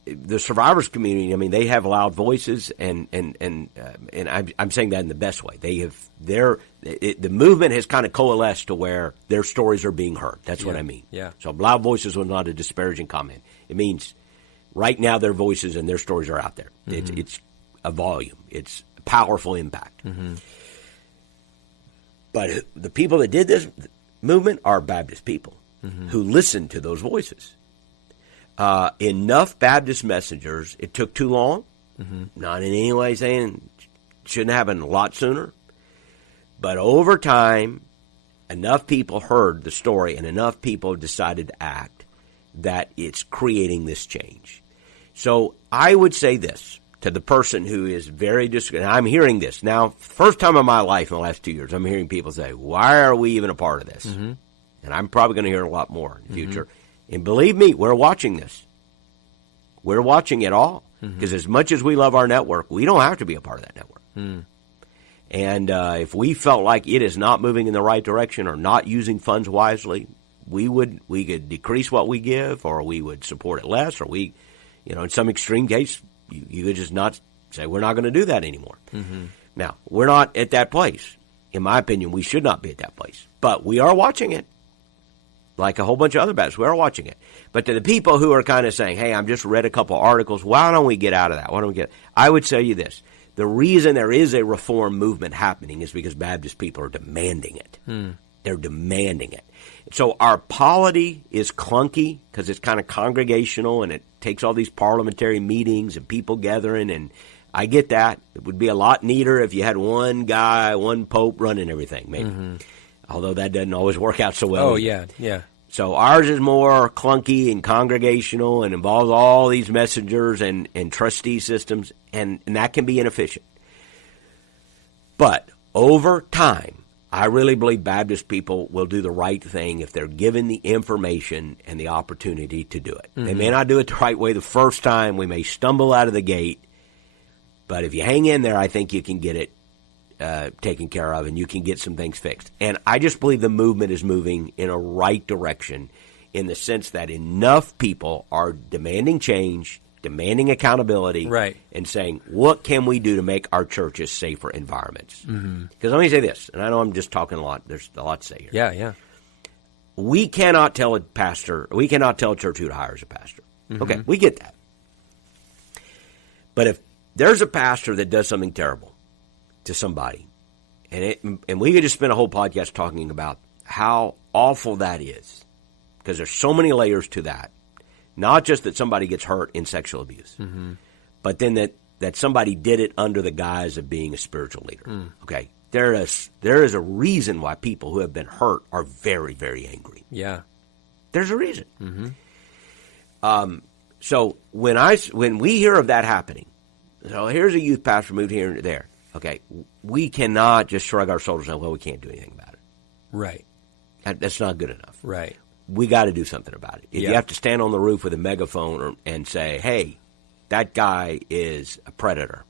The survivors community, I mean, they have loud voices, and I'm saying that in the best way. They have the movement has kind of coalesced to where their stories are being heard. That's what I mean. Yeah. So loud voices was not a disparaging comment. It means right now their voices and their stories are out there. It's a volume. It's a powerful impact. But the people that did this movement are Baptist people who listened to those voices. Enough Baptist messengers. It took too long. Not in any way saying it shouldn't happen a lot sooner. But over time, enough people heard the story and enough people decided to act that it's creating this change. So I would say this to the person who is very and I'm hearing this now, first time in my life in the last 2 years, I'm hearing people say, why are we even a part of this? Mm-hmm. And I'm probably going to hear a lot more in the future. And believe me, we're watching this. We're watching it all. Because as much as we love our network, we don't have to be a part of that network. And if we felt like it is not moving in the right direction or not using funds wisely, we could decrease what we give, or we would support it less, or in some extreme case, you could just not say we're not going to do that anymore. Now, we're not at that place. In my opinion, we should not be at that place. But we are watching it. Like a whole bunch of other Baptists, we are watching it. But to the people who are kind of saying, hey, I've just read a couple articles, why don't we get out of that? I would tell you this. The reason there is a reform movement happening is because Baptist people are demanding it. They're demanding it. So our polity is clunky because it's kind of congregational and it takes all these parliamentary meetings and people gathering, and I get that. It would be a lot neater if you had one guy, one pope running everything, maybe. Although that doesn't always work out so well. Oh, yeah. So ours is more clunky and congregational and involves all these messengers and trustee systems, and that can be inefficient. But over time, I really believe Baptist people will do the right thing if they're given the information and the opportunity to do it. They may not do it the right way the first time. We may stumble out of the gate. But if you hang in there, I think you can get it taken care of, and you can get some things fixed. And I just believe the movement is moving in a right direction in the sense that enough people are demanding change, demanding accountability, right, and saying, what can we do to make our churches safer environments? Because let me say this, and I know I'm just talking a lot. There's a lot to say here. Yeah. We cannot tell a pastor, we cannot tell a church who to hire as a pastor. Okay, we get that. But if there's a pastor that does something terrible to somebody, and we could just spend a whole podcast talking about how awful that is, because there's so many layers to that. Not just that somebody gets hurt in sexual abuse, but then that somebody did it under the guise of being a spiritual leader. Okay, there is a reason why people who have been hurt are very, very angry. Yeah, there's a reason. So when we hear of that happening, so here's a youth pastor moved here and there. Okay, we cannot just shrug our shoulders and say, well, we can't do anything about it. Right. That's not good enough. Right. We got to do something about it. If you have to stand on the roof with a megaphone and say, hey, that guy is a predator,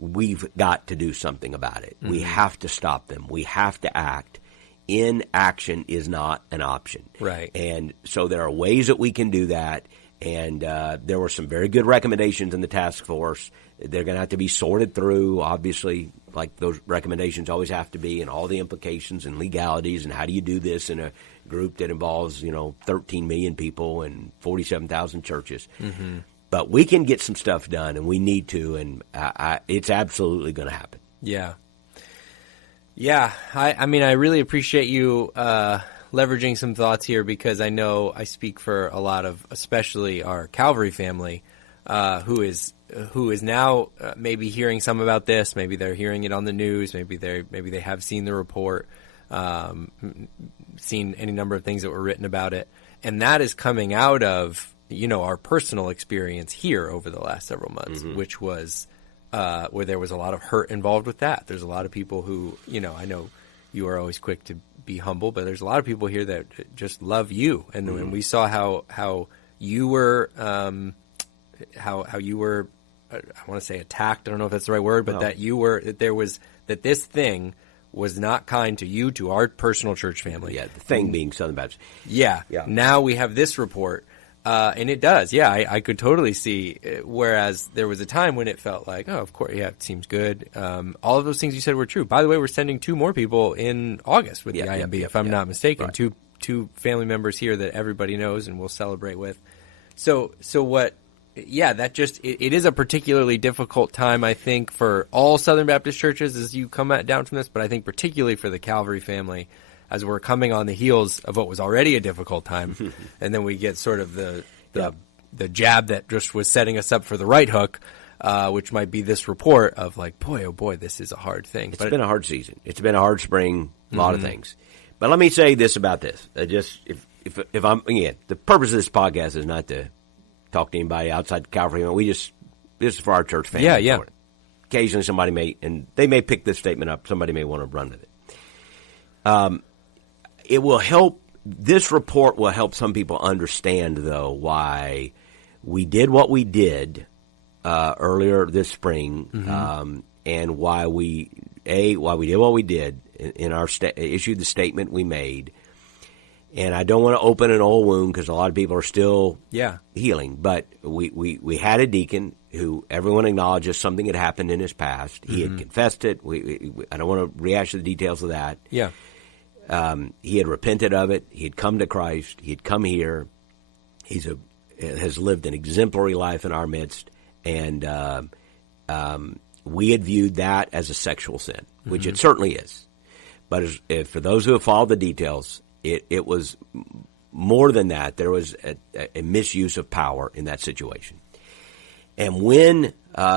we've got to do something about it. We have to stop them. We have to act. Inaction is not an option. Right. And so there are ways that we can do that. And there were some very good recommendations in the task force. They're going to have to be sorted through, obviously, like those recommendations always have to be, and all the implications and legalities, and how do you do this in a group that involves, 13 million people and 47,000 churches. But we can get some stuff done, and we need to, and it's absolutely going to happen. Yeah. Yeah. I mean, I really appreciate you leveraging some thoughts here, because I know I speak for a lot of, especially our Calvary family, who is now maybe hearing some about this. Maybe they're hearing it on the news. Maybe they have seen the report, seen any number of things that were written about it, and that is coming out of our personal experience here over the last several months, which was where there was a lot of hurt involved with that. There's a lot of people who I know you are always quick to be humble, but there's a lot of people here that just love you, and when we saw how you were. How you were, I want to say attacked. I don't know if that's the right word, but that this thing was not kind to you, to our personal church family. Yeah, the thing being Southern Baptist. Yeah. Now we have this report, and it does. Yeah, I could totally see. Whereas there was a time when it felt like, oh, of course, yeah, it seems good. All of those things you said were true. By the way, we're sending 2 more people in August with the IMB, if I'm not mistaken. Right. Two family members here that everybody knows and will celebrate with. So what? Yeah, that just it is a particularly difficult time, I think, for all Southern Baptist churches as you come down from this, but I think particularly for the Calvary family, as we're coming on the heels of what was already a difficult time, and then we get sort of the jab that just was setting us up for the right hook, which might be this report of like, boy, oh boy, this is a hard thing. It's been a hard season. It's been a hard spring, a lot of things. But let me say this about this. If I'm, again, the purpose of this podcast is not to talk to anybody outside the Calvary. We just is for our church family. Yeah, yeah. Occasionally somebody may pick this statement up. Somebody may want to run with it. It will help. This report will help some people understand, though, why we did what we did earlier this spring, and why we did what we did in our issued the statement we made. And I don't want to open an old wound because a lot of people are still healing. But we had a deacon who everyone acknowledges something had happened in his past. He had confessed it. I don't want to rehash the details of that. Yeah. He had repented of it. He had come to Christ. He had come here. Has lived an exemplary life in our midst. And we had viewed that as a sexual sin, which it certainly is. But for those who have followed the details, it was more than that. There was a misuse of power in that situation. And when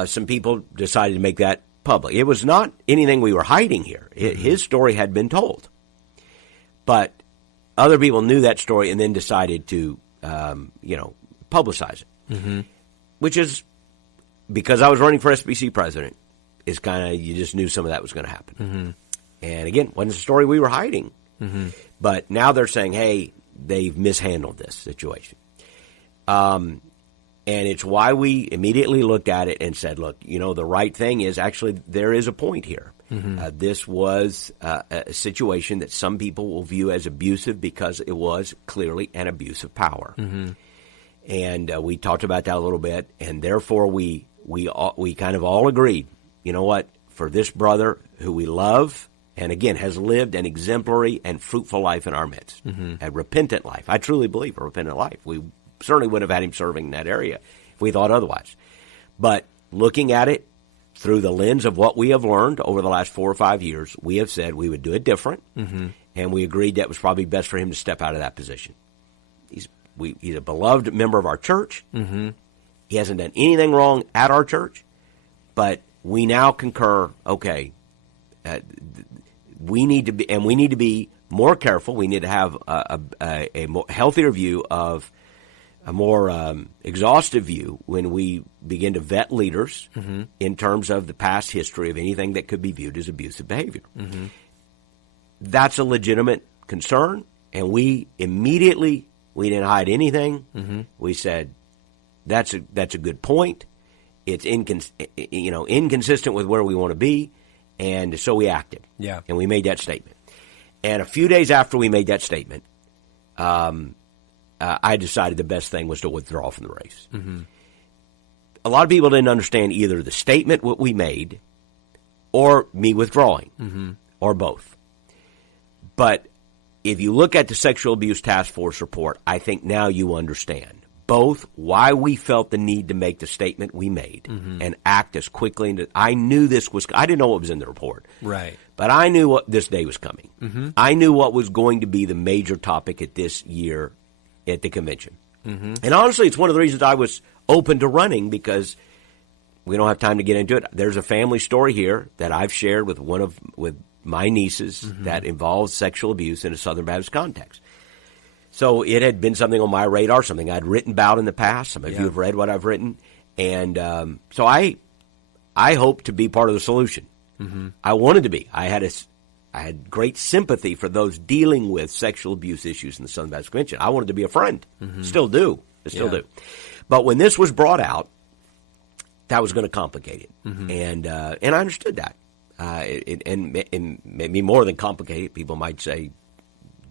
some people decided to make that public, it was not anything we were hiding here. His story had been told. But other people knew that story and then decided to, publicize it, which is, because I was running for SBC president, is kind of, you just knew some of that was going to happen. And again, wasn't a story we were hiding. But now they're saying, hey, they've mishandled this situation. And it's why we immediately looked at it and said, look, the right thing is actually there is a point here. This was a situation that some people will view as abusive because it was clearly an abuse of power. And we talked about that a little bit, and therefore we kind of all agreed, you know what, for this brother who we love, and again has lived an exemplary and fruitful life in our midst, a repentant life. I truly believe a repentant life. We certainly would have had him serving in that area if we thought otherwise. But looking at it through the lens of what we have learned over the last 4 or 5 years, we have said we would do it different, and we agreed that it was probably best for him to step out of that position. He's a beloved member of our church. He hasn't done anything wrong at our church, but we now concur, okay, we need to be more careful. We need to have a more healthier view of a more exhaustive view when we begin to vet leaders in terms of the past history of anything that could be viewed as abusive behavior. That's a legitimate concern, and we didn't hide anything. We said that's a good point. It's inconsistent with where we want to be, and so we acted. Yeah, and we made that statement. And a few days after we made that statement, I decided the best thing was to withdraw from the race. A lot of people didn't understand either the statement what we made or me withdrawing, or both. But if you look at the Sexual Abuse Task Force report, I think now you understand both why we felt the need to make the statement we made and act as quickly. I knew I didn't know what was in the report. Right. But I knew what this day was coming. I knew what was going to be the major topic at this year at the convention. And honestly, it's one of the reasons I was open to running, because we don't have time to get into it. There's a family story here that I've shared with with my nieces that involves sexual abuse in a Southern Baptist context. So it had been something on my radar, something I'd written about in the past. Some of you have read what I've written. And so I hope to be part of the solution. I wanted to be. I had great sympathy for those dealing with sexual abuse issues in the Southern Baptist Convention. I wanted to be a friend. Still do. I still do. But when this was brought out, that was going to complicate it. And I understood that. And maybe more than complicated. People might say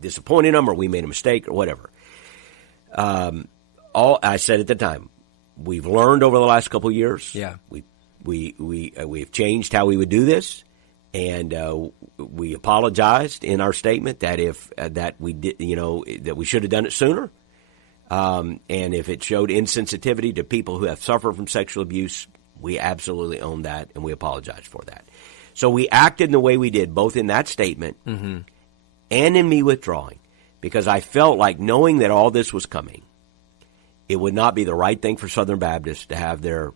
disappointing them, or we made a mistake, or whatever. I said at the time, we've learned over the last couple of years. Yeah, we've changed how we would do this, and we apologized in our statement that we did, that we should have done it sooner. And if it showed insensitivity to people who have suffered from sexual abuse, we absolutely own that, and we apologize for that. So we acted in the way we did, both in that statement and in me withdrawing, because I felt like, knowing that all this was coming, it would not be the right thing for Southern Baptists to have their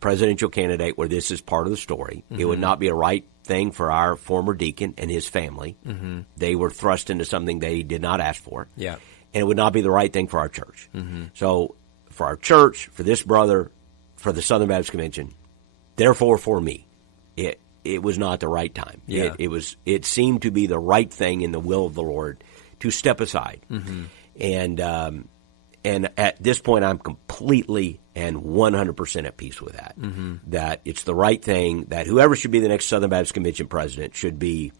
presidential candidate where this is part of the story. It would not be a right thing for our former deacon and his family. They were thrust into something they did not ask for. Yeah. And it would not be the right thing for our church. So for our church, for this brother, for the Southern Baptist Convention. Therefore, for me, it was not the right time. Yeah. It seemed to be the right thing in the will of the Lord to step aside. And at this point, I'm completely and 100% at peace with that. That it's the right thing, that whoever should be the next Southern Baptist Convention president should be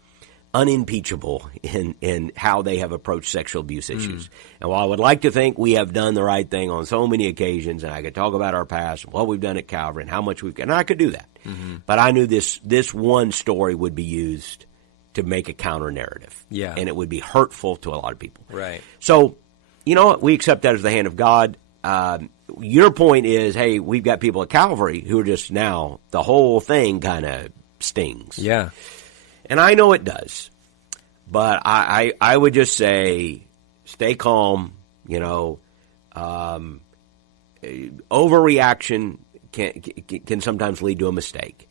unimpeachable in how they have approached sexual abuse issues. And while I would like to think we have done the right thing on so many occasions, and I could talk about our past and what we've done at Calvary and how much we've done, and I could do that. But I knew this one story would be used to make a counter narrative. Yeah. And it would be hurtful to a lot of people. Right. So, you know what? We accept that as the hand of God. Your point is, hey, we've got people at Calvary who are just now, the whole thing kind of stings. Yeah. And I know it does. But I would just say, stay calm. You know, overreaction can sometimes lead to a mistake.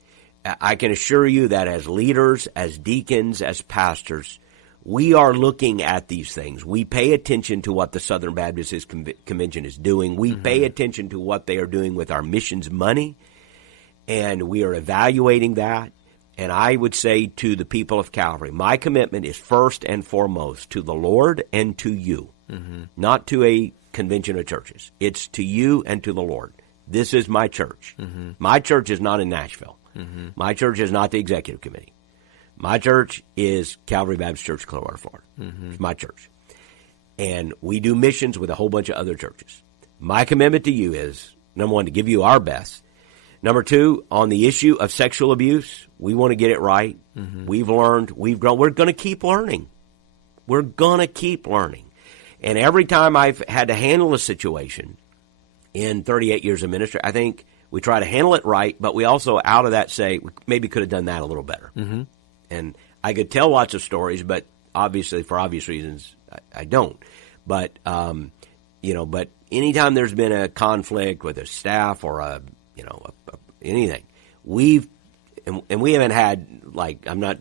I can assure you that as leaders, as deacons, as pastors, we are looking at these things. We pay attention to what the Southern Baptist Convention is doing. We pay attention to what they are doing with our missions money, and we are evaluating that. And I would say to the people of Calvary, my commitment is first and foremost to the Lord and to you, not to a convention of churches. It's to you and to the Lord. This is my church. My church is not in Nashville. My church is not the executive committee. My church is Calvary Baptist Church, Clearwater, Florida. It's my church. And we do missions with a whole bunch of other churches. My commitment to you is, number one, to give you our best. Number two, on the issue of sexual abuse, we want to get it right. We've learned, we've grown. We're going to keep learning. We're going to keep learning. And every time I've had to handle a situation in 38 years of ministry, I think we try to handle it right, but we also, out of that, say, we maybe could have done that a little better. And I could tell lots of stories, but obviously, for obvious reasons, I don't. But, but anytime there's been a conflict with a staff or anything, we haven't had,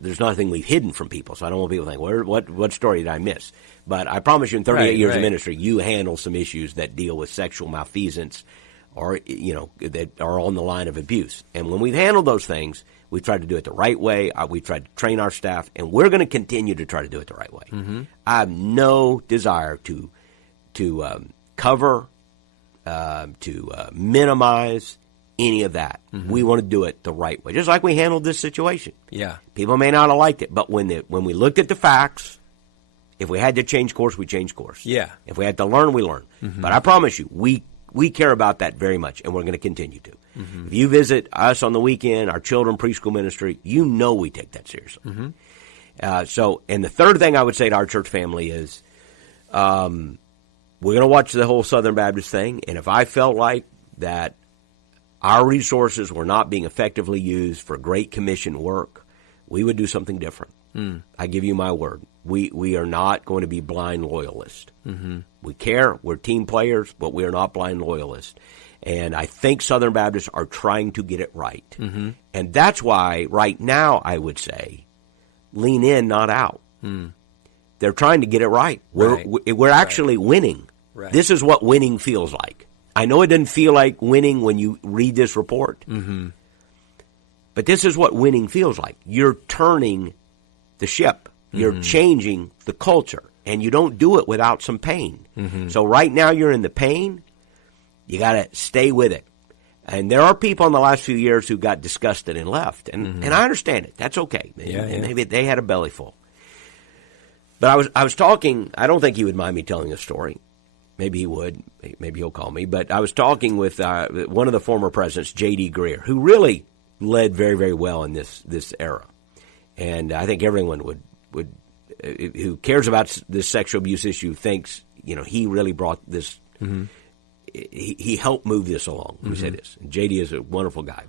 there's nothing we've hidden from people, so I don't want people to think, what story did I miss? But I promise you, in 38 years of ministry, you handle some issues that deal with sexual malfeasance or, that are on the line of abuse. And when we've handled those things, we've tried to do it the right way. We've tried to train our staff, and we're going to continue to try to do it the right way. I have no desire to cover, to minimize any of that. We want to do it the right way, just like we handled this situation. Yeah. People may not have liked it, but when we looked at the facts, if we had to change course, we changed course. Yeah. If we had to learn, we learned. But I promise you, we care about that very much, and we're going to continue to. If you visit us on the weekend, our children preschool ministry, we take that seriously. And the third thing I would say to our church family is, we're going to watch the whole Southern Baptist thing, and if I felt like that our resources were not being effectively used for Great Commission work, we would do something different. I give you my word. We are not going to be blind loyalists. We care. We're team players, but we are not blind loyalists. And I think Southern Baptists are trying to get it right. And that's why right now I would say lean in, not out. They're trying to get it right. We're actually winning. This is what winning feels like. I know it doesn't feel like winning when you read this report, but this is what winning feels like. You're turning the ship. You're changing the culture, and you don't do it without some pain. So right now you're in the pain. You got to stay with it. And there are people in the last few years who got disgusted and left, and I understand it. That's okay. Maybe they had a belly full. But I was talking. I don't think he would mind me telling a story. Maybe he would. Maybe he'll call me. But I was talking with one of the former presidents, J.D. Greer, who really led very, very well in this era. And I think everyone would who cares about this sexual abuse issue thinks he really brought this. He helped move this along. Let me say this. And J.D. is a wonderful guy.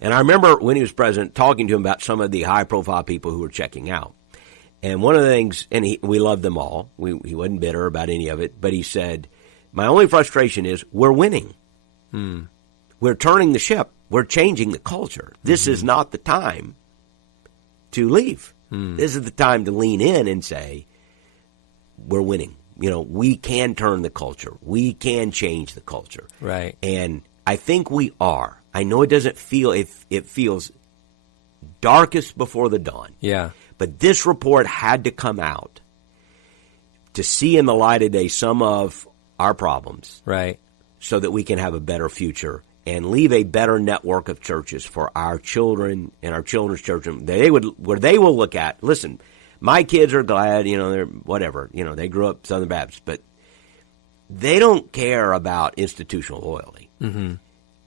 And I remember when he was president talking to him about some of the high-profile people who were checking out. And one of the things, and we loved them all. He wasn't bitter about any of it. But he said, my only frustration is we're winning. We're turning the ship. We're changing the culture. This is not the time to leave. This is the time to lean in and say, we're winning. We can turn the culture. We can change the culture. Right. And I think we are. I know it doesn't feel, it feels darkest before the dawn. Yeah. But this report had to come out to see in the light of day some of our problems. Right. So that we can have a better future and leave a better network of churches for our children and our children's children. Where they will look at, listen, my kids are glad, they're whatever, they grew up Southern Baptist, but they don't care about institutional loyalty. Mm-hmm.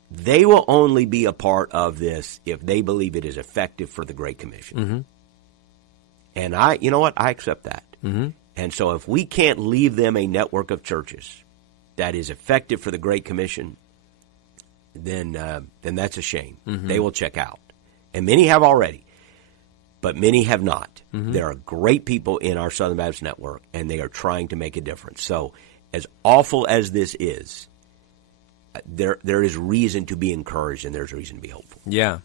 They will only be a part of this if they believe it is effective for the Great Commission. Mm-hmm. And I accept that. Mm-hmm. And so if we can't leave them a network of churches that is effective for the Great Commission, then that's a shame. Mm-hmm. They will check out. And many have already, but many have not. Mm-hmm. There are great people in our Southern Baptist network, and they are trying to make a difference. So as awful as this is, there is reason to be encouraged, and there's reason to be hopeful. Yeah.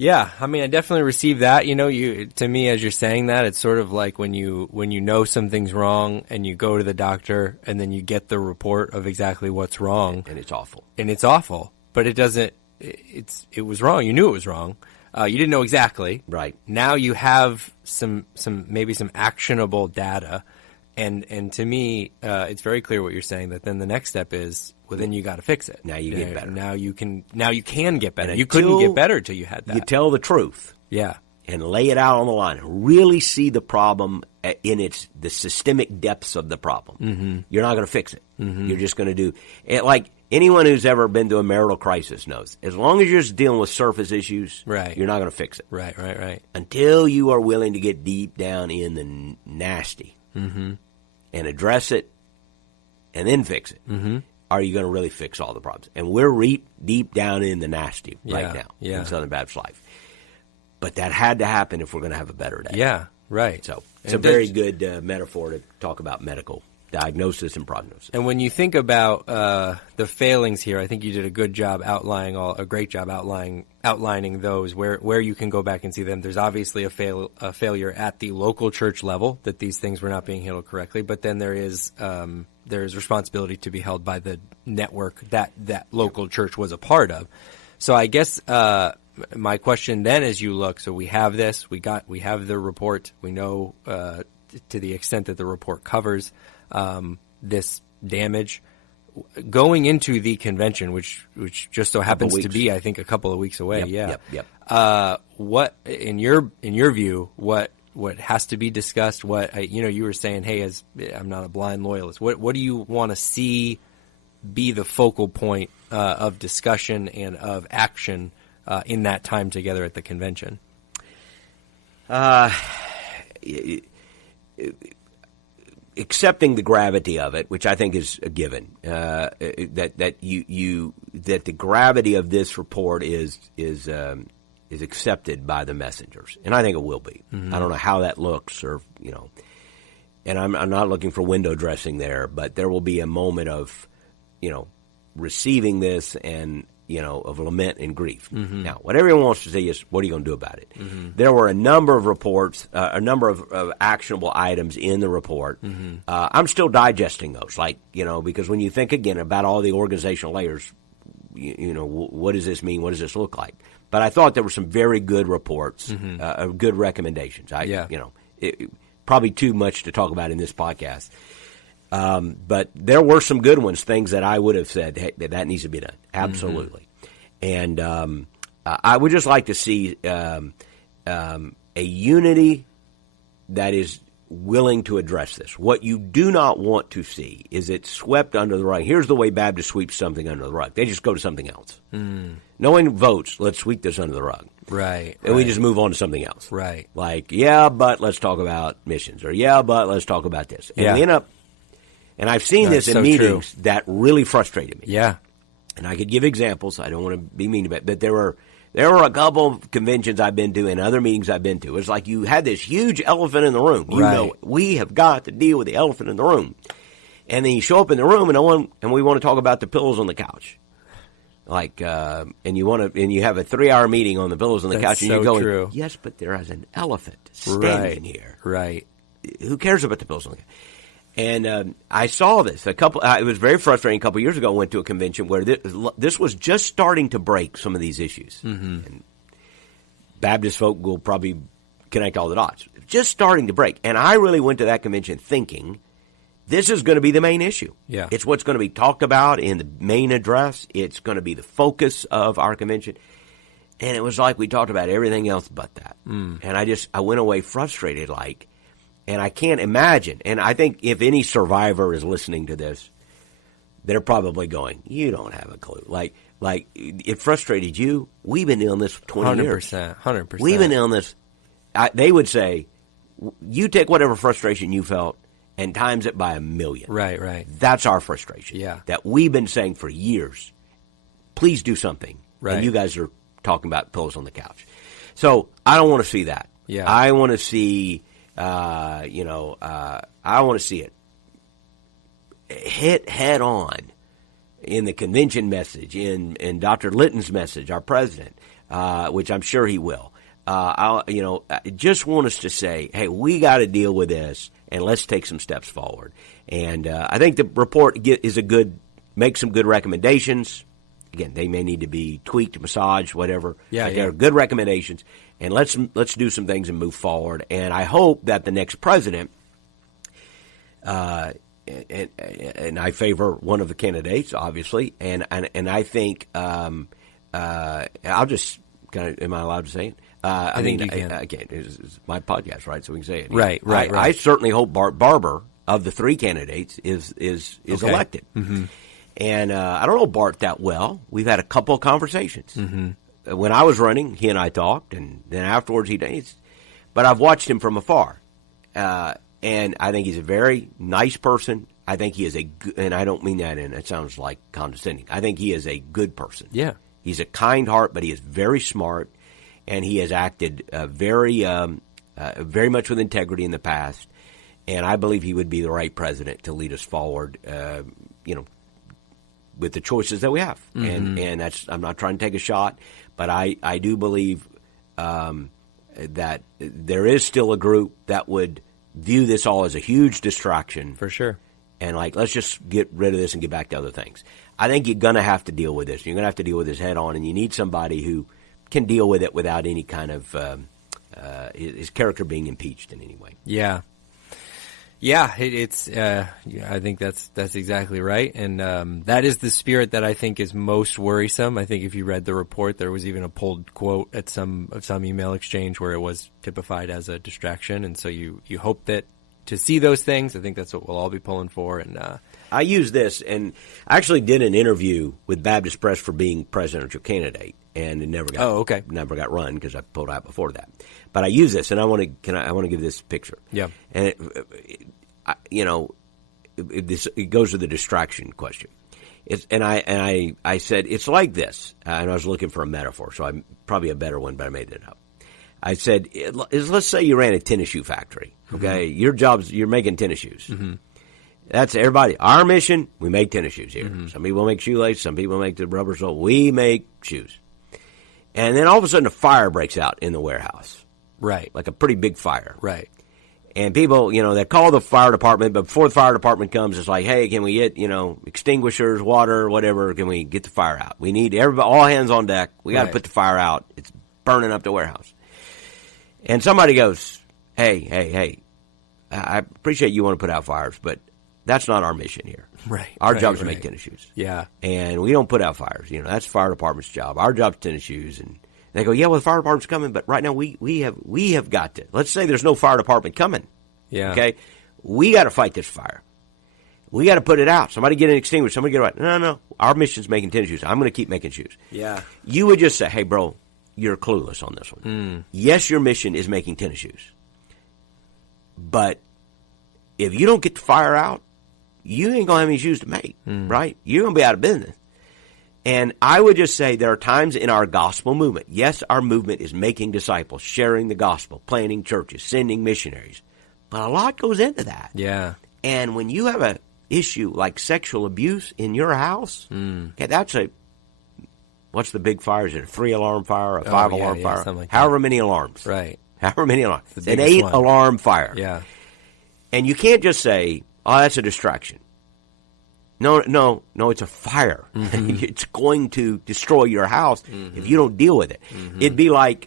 Yeah, I mean, I definitely received that. To me, as you're saying that, it's sort of like when you know something's wrong and you go to the doctor and then you get the report of exactly what's wrong. And it's awful. But it doesn't, it was wrong. You knew it was wrong. You didn't know exactly. Right. Now you have maybe some actionable data. And to me, it's very clear what you're saying, that then the next step is, well, then you got to fix it. Now you get better. Now you can get better. You couldn't get better till you had that. You tell the truth. Yeah. And lay it out on the line. And really see the problem in the systemic depths of the problem. Mm-hmm. You're not going to fix it. Mm-hmm. You're just going to do it. Like anyone who's ever been to a marital crisis knows, as long as you're just dealing with surface issues, right, you're not going to fix it. Right. Until you are willing to get deep down in the nasty. Mm-hmm. And address it, and then fix it. Mm-hmm. Are you going to really fix all the problems? And we're deep down in the nasty right now in Southern Baptist life. But that had to happen if we're going to have a better day. Yeah, right. So it's a very good metaphor to talk about medical diagnosis and prognosis. And when you think about the failings here, I think you did a great job outlining those where you can go back and see them. There's obviously a failure at the local church level, that these things were not being handled correctly. But then there is responsibility to be held by the network that local church was a part of. So I guess my question then, as you look, so we have this, we have the report, we know to the extent that the report covers this damage. Going into the convention, which just so happens to be, I think, a couple of weeks away. Yep. What in your view, what has to be discussed? What you were saying, hey, I'm not a blind loyalist. What do you want to see be the focal point of discussion and of action in that time together at the convention? Accepting the gravity of it, which I think is a given, that the gravity of this report is accepted by the messengers, and I think it will be. Mm-hmm. I don't know how that looks, and I'm not looking for window dressing there, but there will be a moment of, receiving this and of lament and grief. Mm-hmm. Now, what everyone wants to say is, what are you going to do about it? Mm-hmm. There were a number of reports, a number of actionable items in the report. Mm-hmm. I'm still digesting those, because when you think again about all the organizational layers, what does this mean? What does this look like? But I thought there were some very good reports, mm-hmm. Good recommendations. Probably too much to talk about in this podcast. But there were some good ones, things that I would have said, hey, that needs to be done. Absolutely. Mm-hmm. And I would just like to see a unity that is willing to address this. What you do not want to see is it swept under the rug. Here's the way Baptists sweep something under the rug. They just go to something else. Mm. No one votes, let's sweep this under the rug. Right. And we just move on to something else. Right. Like, but let's talk about missions. Or, but let's talk about this. And we end up. And I've seen this in meetings that really frustrated me. Yeah. And I could give examples. I don't want to be mean about it. But there were a couple of conventions I've been to and other meetings I've been to. It's like you had this huge elephant in the room. We have got to deal with the elephant in the room. And then you show up in the room and we want to talk about the pillows on the couch. And you have a 3-hour meeting on the pillows on the couch, and you're going, yes, but there is an elephant standing here. Right. Who cares about the pillows on the couch? And I saw this it was very frustrating. A couple years ago, I went to a convention where this was just starting to break some of these issues. Mm-hmm. And Baptist folk will probably connect all the dots. Just starting to break. And I really went to that convention thinking this is going to be the main issue. Yeah. It's what's going to be talked about in the main address. It's going to be the focus of our convention. And it was like we talked about everything else but that. And I went away frustrated, and I can't imagine. And I think if any survivor is listening to this, they're probably going, you don't have a clue. Like it frustrated you. We've been doing this for 20 years. 100%. We've been doing this. They would say, you take whatever frustration you felt and times it by 1,000,000. Right. That's our frustration. Yeah. That we've been saying for years, please do something. Right. And you guys are talking about pillows on the couch. So I don't want to see that. Yeah. I want to see, I want to see it hit head on in the convention message, in Dr. Litton's message, our president, which I'm sure he will. I just want us to say, hey, we got to deal with this, and let's take some steps forward. And I think the report makes some good recommendations. Again, they may need to be tweaked, massaged, whatever. Yeah, They're good recommendations, and let's do some things and move forward. And I hope that the next president, and I favor one of the candidates, obviously, and I think I'll just kind of, am I allowed to say it? I think you can. It's my podcast, right? So we can say it. Right. I certainly hope Bart Barber of the three candidates is okay. elected. Mm-hmm. And I don't know Bart that well. We've had a couple of conversations. Mm-hmm. When I was running, he and I talked, and then afterwards but I've watched him from afar. And I think he's a very nice person. I think he is and I don't mean that it sounds like condescending. I think he is a good person. Yeah. He's a kind heart, but he is very smart, and he has acted very much with integrity in the past. And I believe he would be the right president to lead us forward, with the choices that we have. Mm-hmm. And that's, I'm not trying to take a shot, but I do believe that there is still a group that would view this all as a huge distraction. For sure. And let's just get rid of this and get back to other things. I think you're going to have to deal with this. You're going to have to deal with this head on, and you need somebody who can deal with it without any kind of his character being impeached in any way. Yeah. Yeah, it's. I think that's exactly right, and that is the spirit that I think is most worrisome. I think if you read the report, there was even a pulled quote at some email exchange where it was typified as a distraction, and so you hope that to see those things. I think that's what we'll all be pulling for. And I use this, and I actually did an interview with Baptist Press for being presidential candidate, and it never got run because I pulled out before that. But I use this, and I want to give this picture. Yeah, and it goes to the distraction question. I said it's like this, and I was looking for a metaphor, so I'm probably a better one, but I made it up. I said, let's say you ran a tennis shoe factory. Okay, mm-hmm. You're making tennis shoes. Mm-hmm. That's everybody. Our mission, we make tennis shoes here. Mm-hmm. Some people make shoelaces, some people make the rubber sole. We make shoes. And then all of a sudden a fire breaks out in the warehouse. Right. Like a pretty big fire. Right. And people, they call the fire department, but before the fire department comes, it's like, hey, can we get, extinguishers, water, whatever, can we get the fire out? We need all hands on deck. We got to put the fire out. It's burning up the warehouse. And somebody goes, hey, I appreciate you want to put out fires, but that's not our mission here. Right. Our job is to make tennis shoes. Yeah. And we don't put out fires. That's the fire department's job. Our job's tennis shoes. And they go, yeah, well, the fire department's coming, but right now we have got to. Let's say there's no fire department coming. Yeah. Okay? We got to fight this fire. We got to put it out. Somebody get an extinguisher. Somebody get it right. No. Our mission's making tennis shoes. I'm going to keep making shoes. Yeah. You would just say, hey, bro, you're clueless on this one. Mm. Yes, your mission is making tennis shoes. But if you don't get the fire out, you ain't going to have any shoes to make, right? You're going to be out of business. And I would just say there are times in our gospel movement. Yes, our movement is making disciples, sharing the gospel, planting churches, sending missionaries. But a lot goes into that. Yeah. And when you have an issue like sexual abuse in your house, okay, what's the big fire? Is it a 3-alarm fire, a 5-alarm fire? Something like however that. Many alarms. Right. However many alarms. An 8-alarm fire. Yeah. And you can't just say, Oh, that's a distraction. No, it's a fire. It's going to destroy your house if you don't deal with it. It'd be like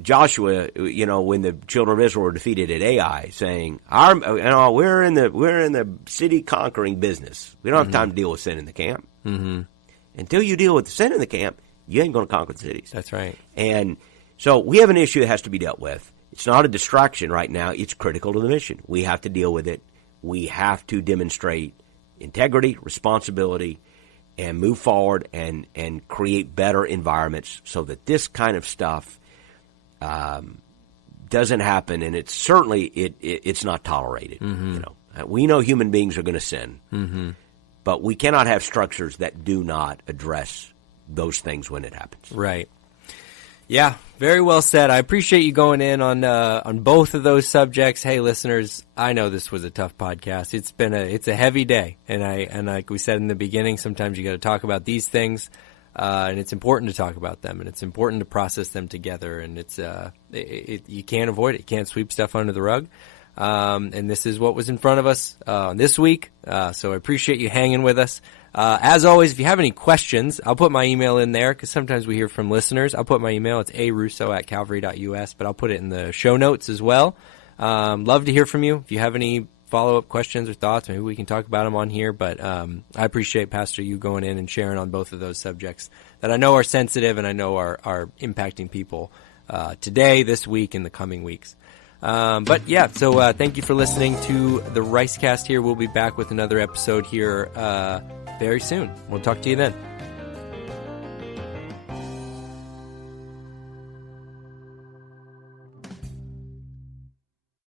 Joshua, when the children of Israel were defeated at Ai, saying, we're in the city conquering business. We don't have time to deal with sin in the camp. Until you deal with the sin in the camp, you ain't going to conquer the cities. That's right. And so we have an issue that has to be dealt with. It's not a distraction right now. It's critical to the mission. We have to deal with it. We have to demonstrate integrity, responsibility, and move forward and create better environments so that this kind of stuff doesn't happen. And it's certainly it's not tolerated. We know human beings are going to sin, but we cannot have structures that do not address those things when it happens. Right. Yeah, very well said. I appreciate you going in on both of those subjects. Hey, listeners, I know this was a tough podcast. It's a heavy day, and like we said in the beginning, sometimes you got to talk about these things, and it's important to talk about them, and it's important to process them together. And you can't avoid it. You can't sweep stuff under the rug. And this is what was in front of us this week. So I appreciate you hanging with us. As always, if you have any questions, I'll put my email in there because sometimes we hear from listeners. I'll put my email. It's arusso@calvary.us, but I'll put it in the show notes as well. Love to hear from you. If you have any follow-up questions or thoughts, maybe we can talk about them on here. But I appreciate, Pastor, you going in and sharing on both of those subjects that I know are sensitive and I know are impacting people today, this week, and the coming weeks. But yeah, so thank you for listening to the Ricecast here. We'll be back with another episode here very soon. We'll talk to you then.